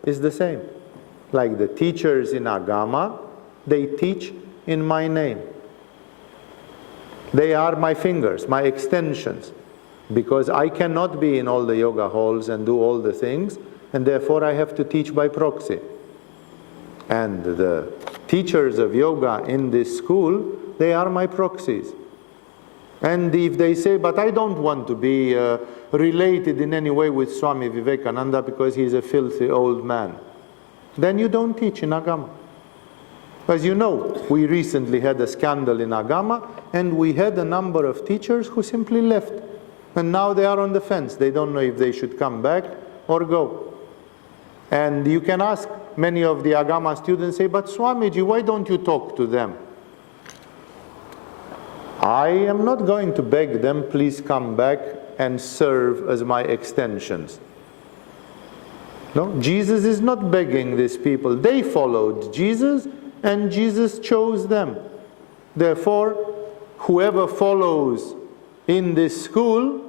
is the same. Like the teachers in Agama, they teach in my name. They are my fingers, my extensions, because I cannot be in all the yoga halls and do all the things, and therefore I have to teach by proxy. And the teachers of yoga in this school, they are my proxies. And if they say, but I don't want to be related in any way with Swami Vivekananda because he's a filthy old man, then you don't teach in Agama. As you know, we recently had a scandal in Agama, and we had a number of teachers who simply left. And now they are on the fence. They don't know if they should come back or go. And you can ask many of the Agama students, say, but Swamiji, why don't you talk to them? I am not going to beg them, please come back and serve as my extensions. No, Jesus is not begging these people. They followed Jesus, and Jesus chose them. Therefore, whoever follows in this school,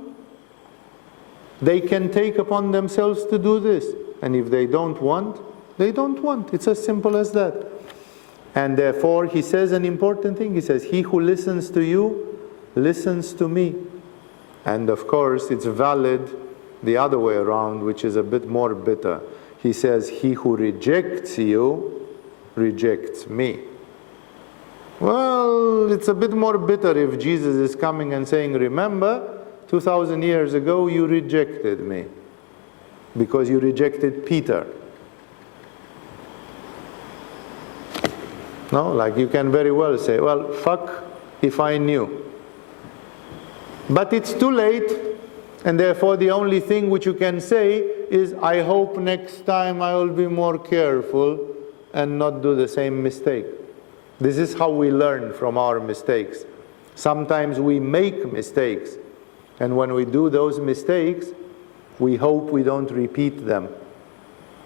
they can take upon themselves to do this. And if they don't want, they don't want. It's as simple as that. And therefore, he says an important thing. He says, he who listens to you, listens to me. And of course, it's valid the other way around, which is a bit more bitter. He says, he who rejects you, rejects me. Well, it's a bit more bitter if Jesus is coming and saying, remember, 2,000 years ago you rejected me because you rejected Peter. No, like you can very well say, well, fuck if I knew. But it's too late, and therefore the only thing which you can say is, I hope next time I will be more careful and not do the same mistake. This is how we learn from our mistakes. Sometimes we make mistakes, and when we do those mistakes, we hope we don't repeat them.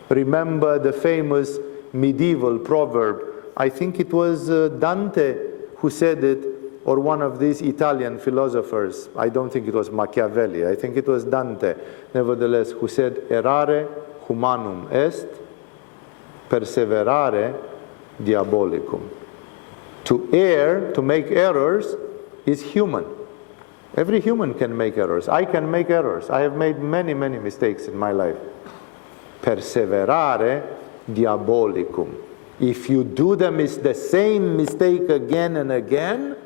Remember the famous medieval proverb, I think it was Dante who said it, or one of these Italian philosophers. I don't think it was Machiavelli, I think it was Dante, nevertheless, who said, errare humanum est, perseverare diabolicum. To err, to make errors, is human. Every human can make errors. I can make errors. I have made many, many mistakes in my life. Perseverare diabolicum. If you do the same mistake again and again,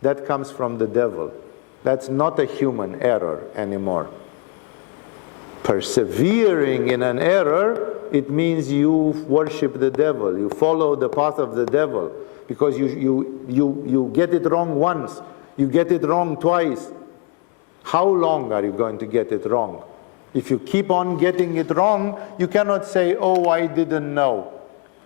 that comes from the devil. That's not a human error anymore. Persevering in an error, it means you worship the devil. You follow the path of the devil. Because you get it wrong once. You get it wrong twice. How long are you going to get it wrong? If you keep on getting it wrong, you cannot say, oh, I didn't know.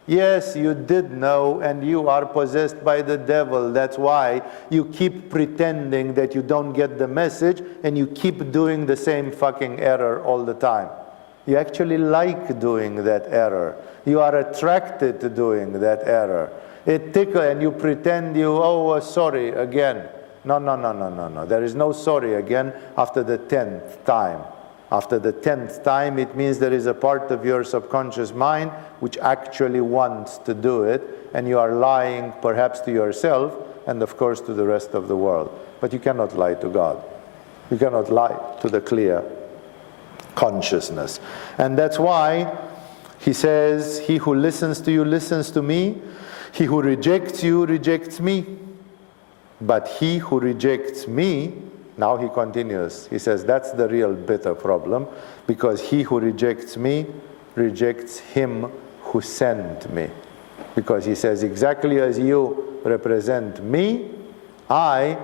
Yes, you did know, and you are possessed by the devil. That's why you keep pretending that you don't get the message, and you keep doing the same fucking error all the time. You actually like doing that error. You are attracted to doing that error. It tickles, and you pretend sorry again. No. There is no sorry again after the 10th time. After the 10th time, it means there is a part of your subconscious mind which actually wants to do it, and you are lying perhaps to yourself and of course to the rest of the world. But you cannot lie to God. You cannot lie to the clear consciousness. And that's why he says, he who listens to you listens to me. He who rejects you rejects me. But he who rejects me, now he continues, he says that's the real bitter problem, because he who rejects me rejects him who sent me. Because he says, exactly as you represent me, I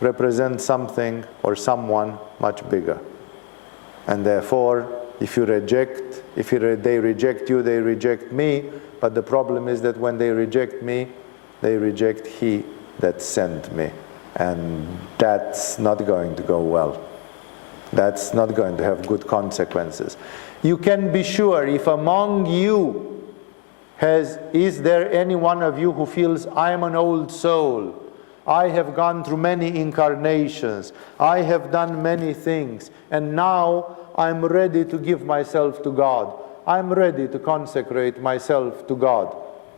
represent something or someone much bigger. And therefore, if you reject, they reject you, they reject me. But the problem is that when they reject me, they reject he that sent me. And that's not going to go well. That's not going to have good consequences. You can be sure, if among you is there any one of you who feels, I am an old soul, I have gone through many incarnations, I have done many things, and now I'm ready to give myself to God. I'm ready to consecrate myself to God.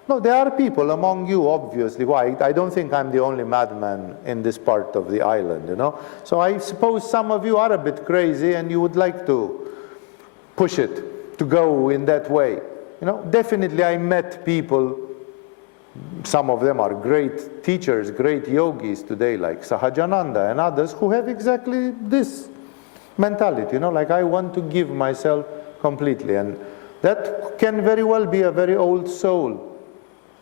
No, there are people among you, obviously. Why? I don't think I'm the only madman in this part of the island, you know. So I suppose some of you are a bit crazy and you would like to push it, to go in that way. You know, definitely I met people Some of them are great teachers, great yogis today, like Sahajananda and others, who have exactly this mentality, like I want to give myself completely. And that can very well be a very old soul.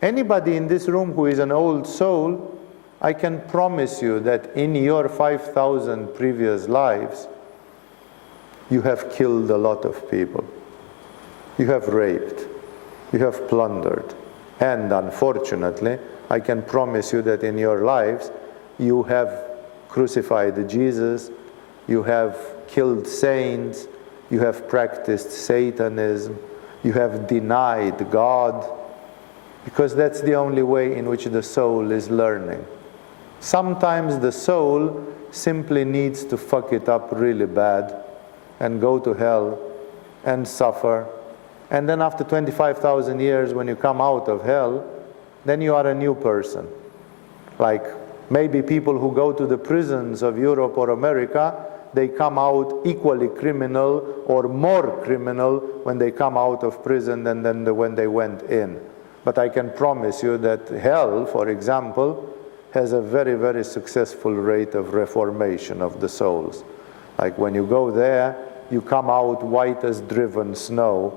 Anybody in this room who is an old soul, I can promise you that in your 5,000 previous lives, you have killed a lot of people. You have raped. You have plundered. And unfortunately, I can promise you that in your lives, you have crucified Jesus, you have killed saints, you have practiced Satanism, you have denied God, because that's the only way in which the soul is learning. Sometimes the soul simply needs to fuck it up really bad and go to hell and suffer. And then after 25,000 years, when you come out of hell, then you are a new person. Like maybe people who go to the prisons of Europe or America, they come out equally criminal or more criminal when they come out of prison than when they went in. But I can promise you that hell, for example, has a very, very successful rate of reformation of the souls. Like when you go there, you come out white as driven snow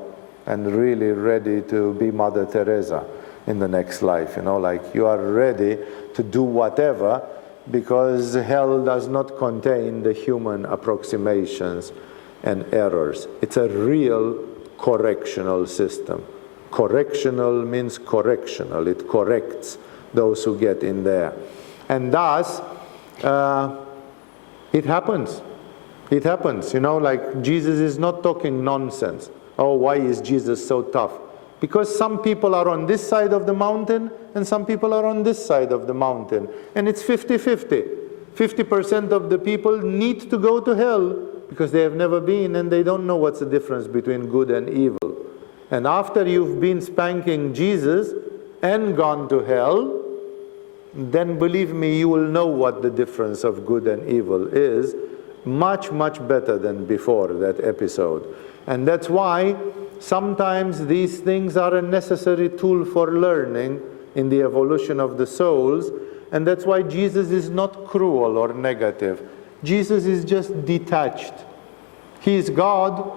and really ready to be Mother Teresa in the next life. Like you are ready to do whatever, because hell does not contain the human approximations and errors. It's a real correctional system. Correctional means correctional. It corrects those who get in there. And thus, it happens. It happens, like Jesus is not talking nonsense. Oh, why is Jesus so tough? Because some people are on this side of the mountain and some people are on this side of the mountain. And it's 50-50. 50% of the people need to go to hell because they have never been and they don't know what's the difference between good and evil. And after you've been spanking Jesus and gone to hell, then believe me, you will know what the difference of good and evil is much, much better than before that episode. And that's why sometimes these things are a necessary tool for learning in the evolution of the souls. And that's why Jesus is not cruel or negative. Jesus is just detached. He is God.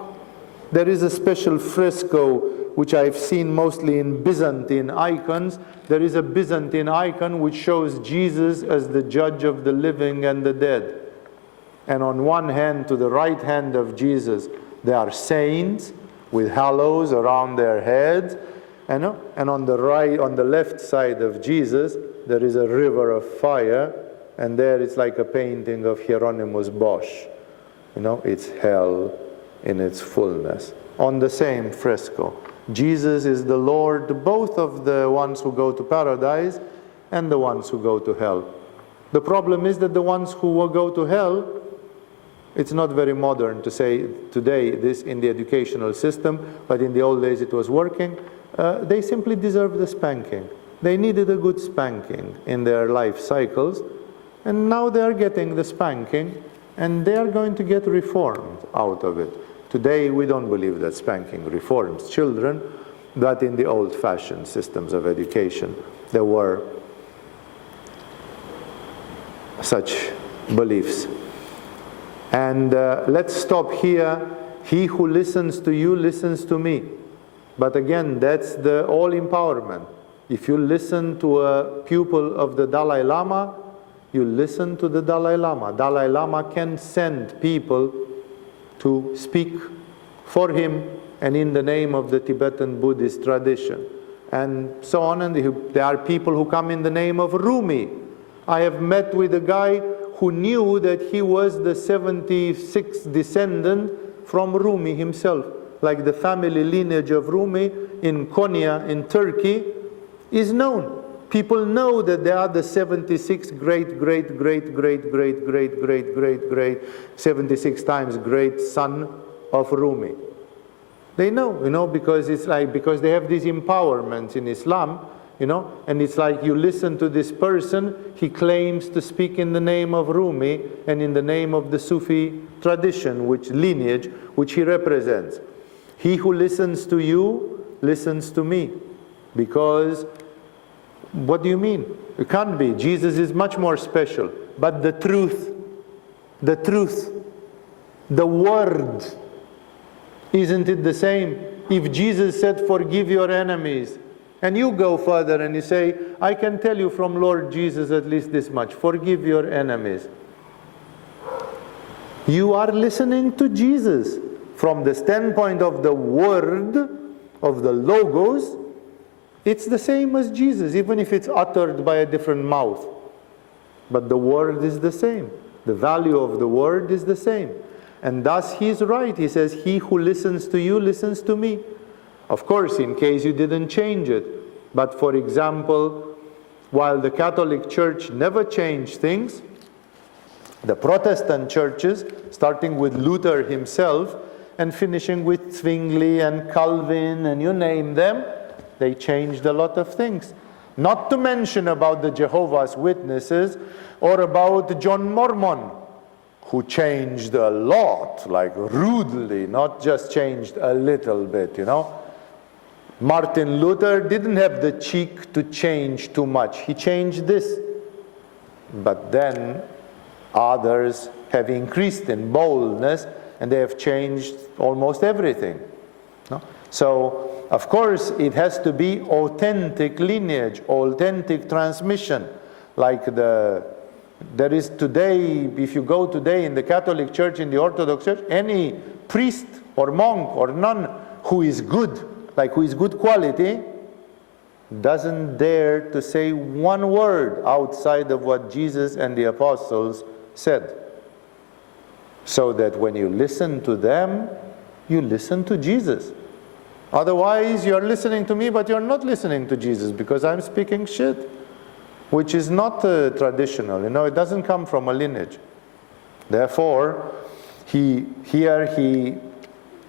There is a special fresco which I've seen mostly in Byzantine icons. There is a Byzantine icon which shows Jesus as the judge of the living and the dead. And on one hand, to the right hand of Jesus, there are saints with halos around their heads. And on the right, on the left side of Jesus, there is a river of fire. And there it's like a painting of Hieronymus Bosch. It's hell in its fullness. On the same fresco. Jesus is the Lord, both of the ones who go to paradise and the ones who go to hell. The problem is that the ones who will go to hell, it's not very modern to say today this in the educational system, but in the old days it was working. They simply deserve the spanking. They needed a good spanking in their life cycles, and now they are getting the spanking, and they are going to get reformed out of it. Today we don't believe that spanking reforms children, but in the old-fashioned systems of education there were such beliefs. And let's stop here. He who listens to you listens to me. But again, that's the all empowerment. If you listen to a pupil of the Dalai Lama, you listen to the Dalai Lama. Dalai Lama can send people to speak for him and in the name of the Tibetan Buddhist tradition. And so on. And there are people who come in the name of Rumi. I have met with a guy who knew that he was the 76th descendant from Rumi himself. Like the family lineage of Rumi in Konya in Turkey is known. People know that they are the 76th great 76 times great son of Rumi. They know, because it's like, because they have these empowerments in Islam, and it's like you listen to this person, he claims to speak in the name of Rumi and in the name of the Sufi tradition, lineage, which he represents. He who listens to you, listens to me. Because What do you mean? It can't be. Jesus is much more special. But the truth, the word, isn't it the same? If Jesus said, forgive your enemies, and you go further and you say, I can tell you from Lord Jesus at least this much, forgive your enemies. You are listening to Jesus. From the standpoint of the word, of the logos, it's the same as Jesus, even if it's uttered by a different mouth. But the word is the same. The value of the word is the same. And thus he's right. He says, he who listens to you listens to me. Of course, in case you didn't change it. But for example, while the Catholic Church never changed things, the Protestant churches, starting with Luther himself and finishing with Zwingli and Calvin and you name them, they changed a lot of things. Not to mention about the Jehovah's Witnesses or about John Mormon, who changed a lot, like rudely, not just changed a little bit, you know. Martin Luther didn't have the cheek to change too much. He changed this. But then others have increased in boldness and they have changed almost everything. No? So, of course, it has to be authentic lineage, authentic transmission. Like there is today, if you go today in the Catholic Church, in the Orthodox Church, any priest or monk or nun who is good, like who is good quality, doesn't dare to say one word outside of what Jesus and the apostles said. So that when you listen to them, you listen to Jesus. Otherwise, you're listening to me, but you're not listening to Jesus because I'm speaking shit, which is not traditional. You know, it doesn't come from a lineage. Therefore, he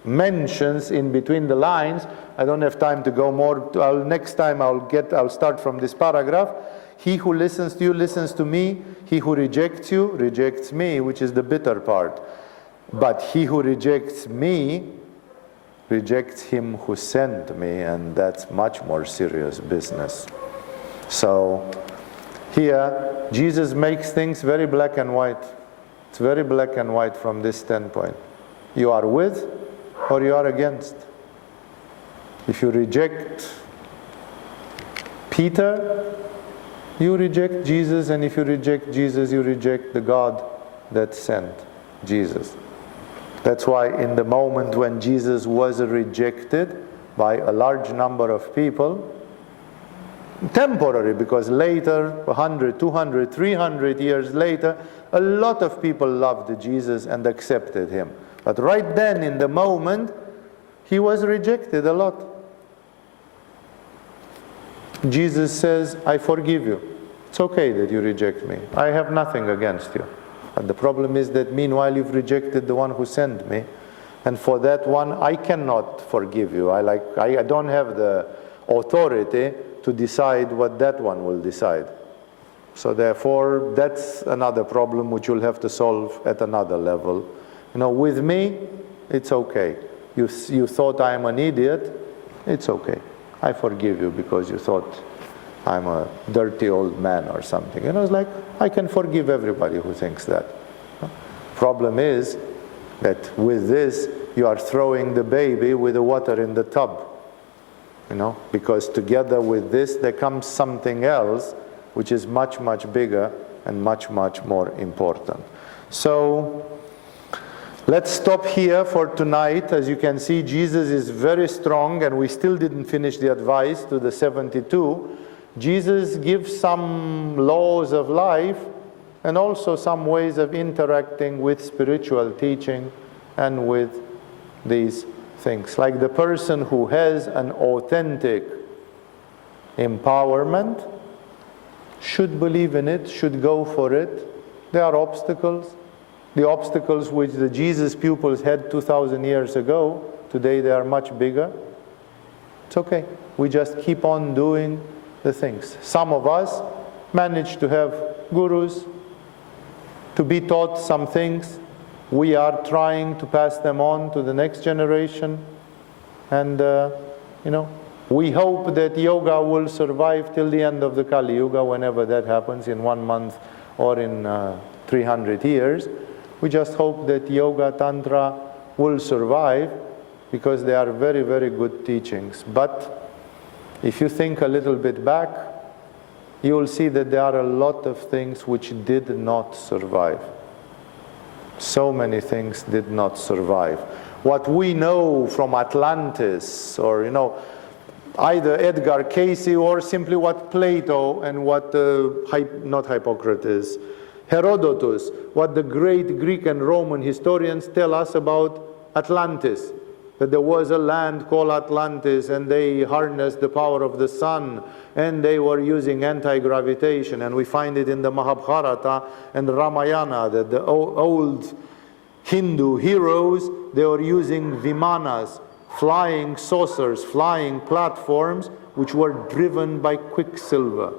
mentions in between the lines, I don't have time to go more, next time I'll start from this paragraph. He who listens to you listens to me. He who rejects you rejects me, which is the bitter part. But he who rejects me rejects him who sent me, and that's much more serious business. So here, Jesus makes things very black and white. It's very black and white from this standpoint. You are with or you are against. If you reject Peter, you reject Jesus, and if you reject Jesus, you reject the God that sent Jesus. That's why in the moment when Jesus was rejected by a large number of people, temporary, because later, 100, 200, 300 years later, a lot of people loved Jesus and accepted him. But right then, in the moment, he was rejected a lot. Jesus says, I forgive you. It's okay that you reject me. I have nothing against you. But the problem is that meanwhile you've rejected the one who sent me. And for that one, I cannot forgive you. I don't have the authority to decide what that one will decide. So therefore, that's another problem which you'll have to solve at another level. You know, with me, it's okay. You thought I'm an idiot, it's okay. I forgive you because you thought I'm a dirty old man or something. You know, it's like, I can forgive everybody who thinks that. Problem is that with this, you are throwing the baby with the water in the tub. You know, because together with this, there comes something else which is much, much bigger and much, much more important. So, let's stop here for tonight. As you can see, Jesus is very strong, and we still didn't finish the advice to the 72. Jesus gives some laws of life and also some ways of interacting with spiritual teaching and with these things. Like the person who has an authentic empowerment should believe in it, should go for it. There are obstacles. The obstacles which the Jesus pupils had 2,000 years ago, today they are much bigger. It's okay. We just keep on doing the things. Some of us manage to have gurus, to be taught some things. We are trying to pass them on to the next generation. And, you know, We hope that yoga will survive till the end of the Kali Yuga, whenever that happens, in 1 month or in 300 years. We just hope that yoga, tantra will survive, because they are very, very good teachings. But if you think a little bit back, you will see that there are a lot of things which did not survive. So many things did not survive. What we know from Atlantis, or either Edgar Cayce, or simply what Plato and what, not Hippocrates, Herodotus, what the great Greek and Roman historians tell us about Atlantis, that there was a land called Atlantis, and they harnessed the power of the sun, and they were using anti-gravitation, and we find it in the Mahabharata and Ramayana, that the old Hindu heroes, they were using vimanas, flying saucers, flying platforms, which were driven by quicksilver.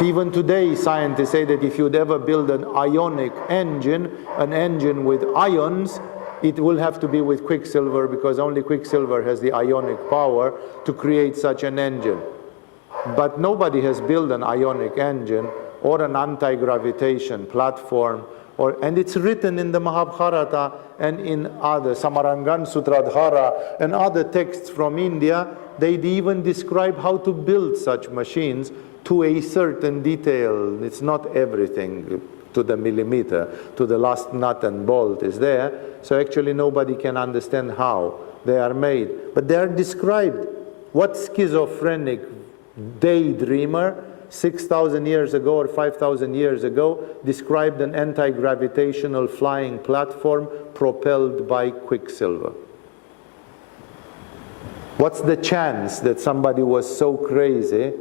Even today, scientists say that if you'd ever build an ionic engine, an engine with ions, it will have to be with quicksilver, because only quicksilver has the ionic power to create such an engine. But nobody has built an ionic engine or an anti-gravitation platform, and it's written in the Mahabharata and in other Samarangan Sutradhara and other texts from India. They even describe how to build such machines to a certain detail. It's not everything to the millimeter, to the last nut and bolt is there. So actually nobody can understand how they are made. But they are described. What schizophrenic daydreamer 6,000 years ago or 5,000 years ago described an anti-gravitational flying platform propelled by quicksilver? What's the chance that somebody was so crazy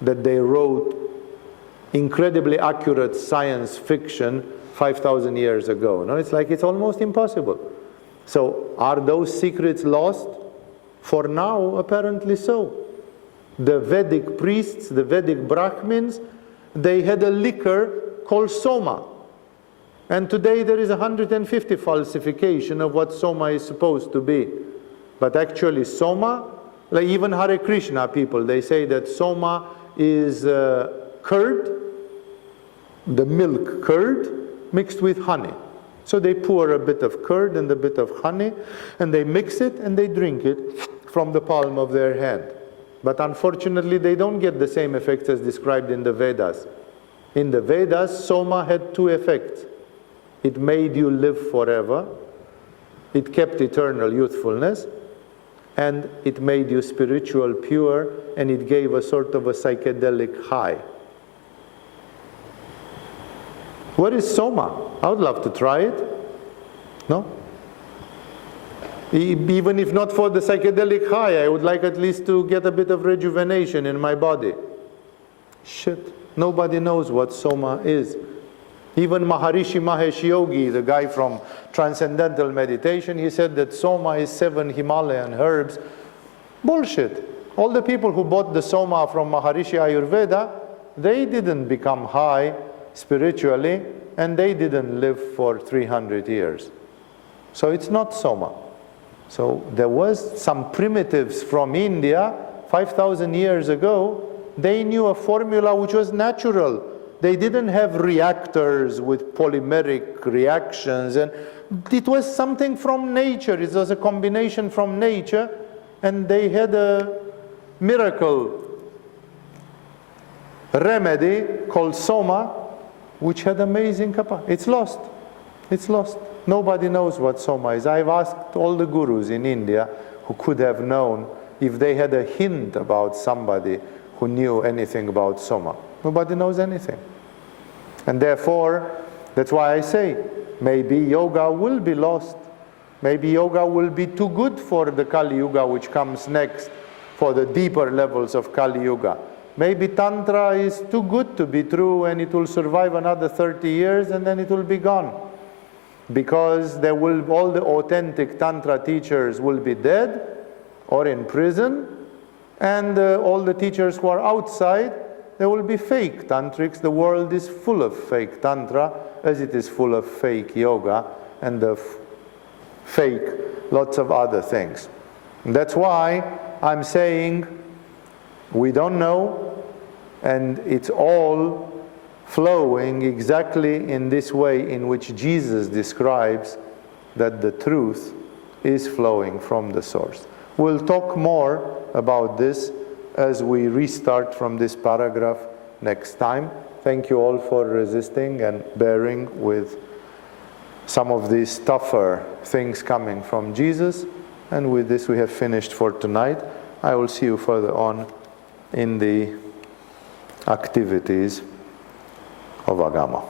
that they wrote incredibly accurate science fiction 5,000 years ago? No, it's almost impossible. So are those secrets lost? For now, apparently so. The Vedic priests, the Vedic Brahmins, they had a liquor called soma. And today there is 150 falsification of what soma is supposed to be. But actually soma, like even Hare Krishna people, they say that soma is curd, the milk curd, mixed with honey. So they pour a bit of curd and a bit of honey, and they mix it and they drink it from the palm of their hand. But unfortunately, they don't get the same effects as described in the Vedas. In the Vedas, soma had two effects. It made you live forever, it kept eternal youthfulness, and it made you spiritual pure, and it gave a sort of a psychedelic high. What is soma? I would love to try it. No? Even if not for the psychedelic high, I would like at least to get a bit of rejuvenation in my body. Shit, nobody knows what soma is. Even Maharishi Mahesh Yogi, the guy from Transcendental Meditation, he said that soma is 7 Himalayan herbs. Bullshit. All the people who bought the soma from Maharishi Ayurveda, they didn't become high spiritually, and they didn't live for 300 years. So it's not soma. So there was some primitives from India 5,000 years ago. They knew a formula which was natural. They didn't have reactors with polymeric reactions, and it was something from nature. It was a combination from nature, and they had a miracle remedy called soma, which had amazing capacity. It's lost. It's lost. Nobody knows what soma is. I've asked all the gurus in India who could have known if they had a hint about somebody who knew anything about soma. Nobody knows anything. And therefore, that's why I say, maybe yoga will be lost. Maybe yoga will be too good for the Kali Yuga, which comes next, for the deeper levels of Kali Yuga. Maybe Tantra is too good to be true, and it will survive another 30 years and then it will be gone. Because there will, all the authentic Tantra teachers will be dead or in prison, and all the teachers who are outside, there will be fake tantrics. The world is full of fake tantra, as it is full of fake yoga and the fake lots of other things. And that's why I'm saying we don't know, and it's all flowing exactly in this way in which Jesus describes that the truth is flowing from the source. We'll talk more about this as we restart from this paragraph next time. Thank you all for resisting and bearing with some of these tougher things coming from Jesus. And with this we have finished for tonight. I will see you further on in the activities of Agama.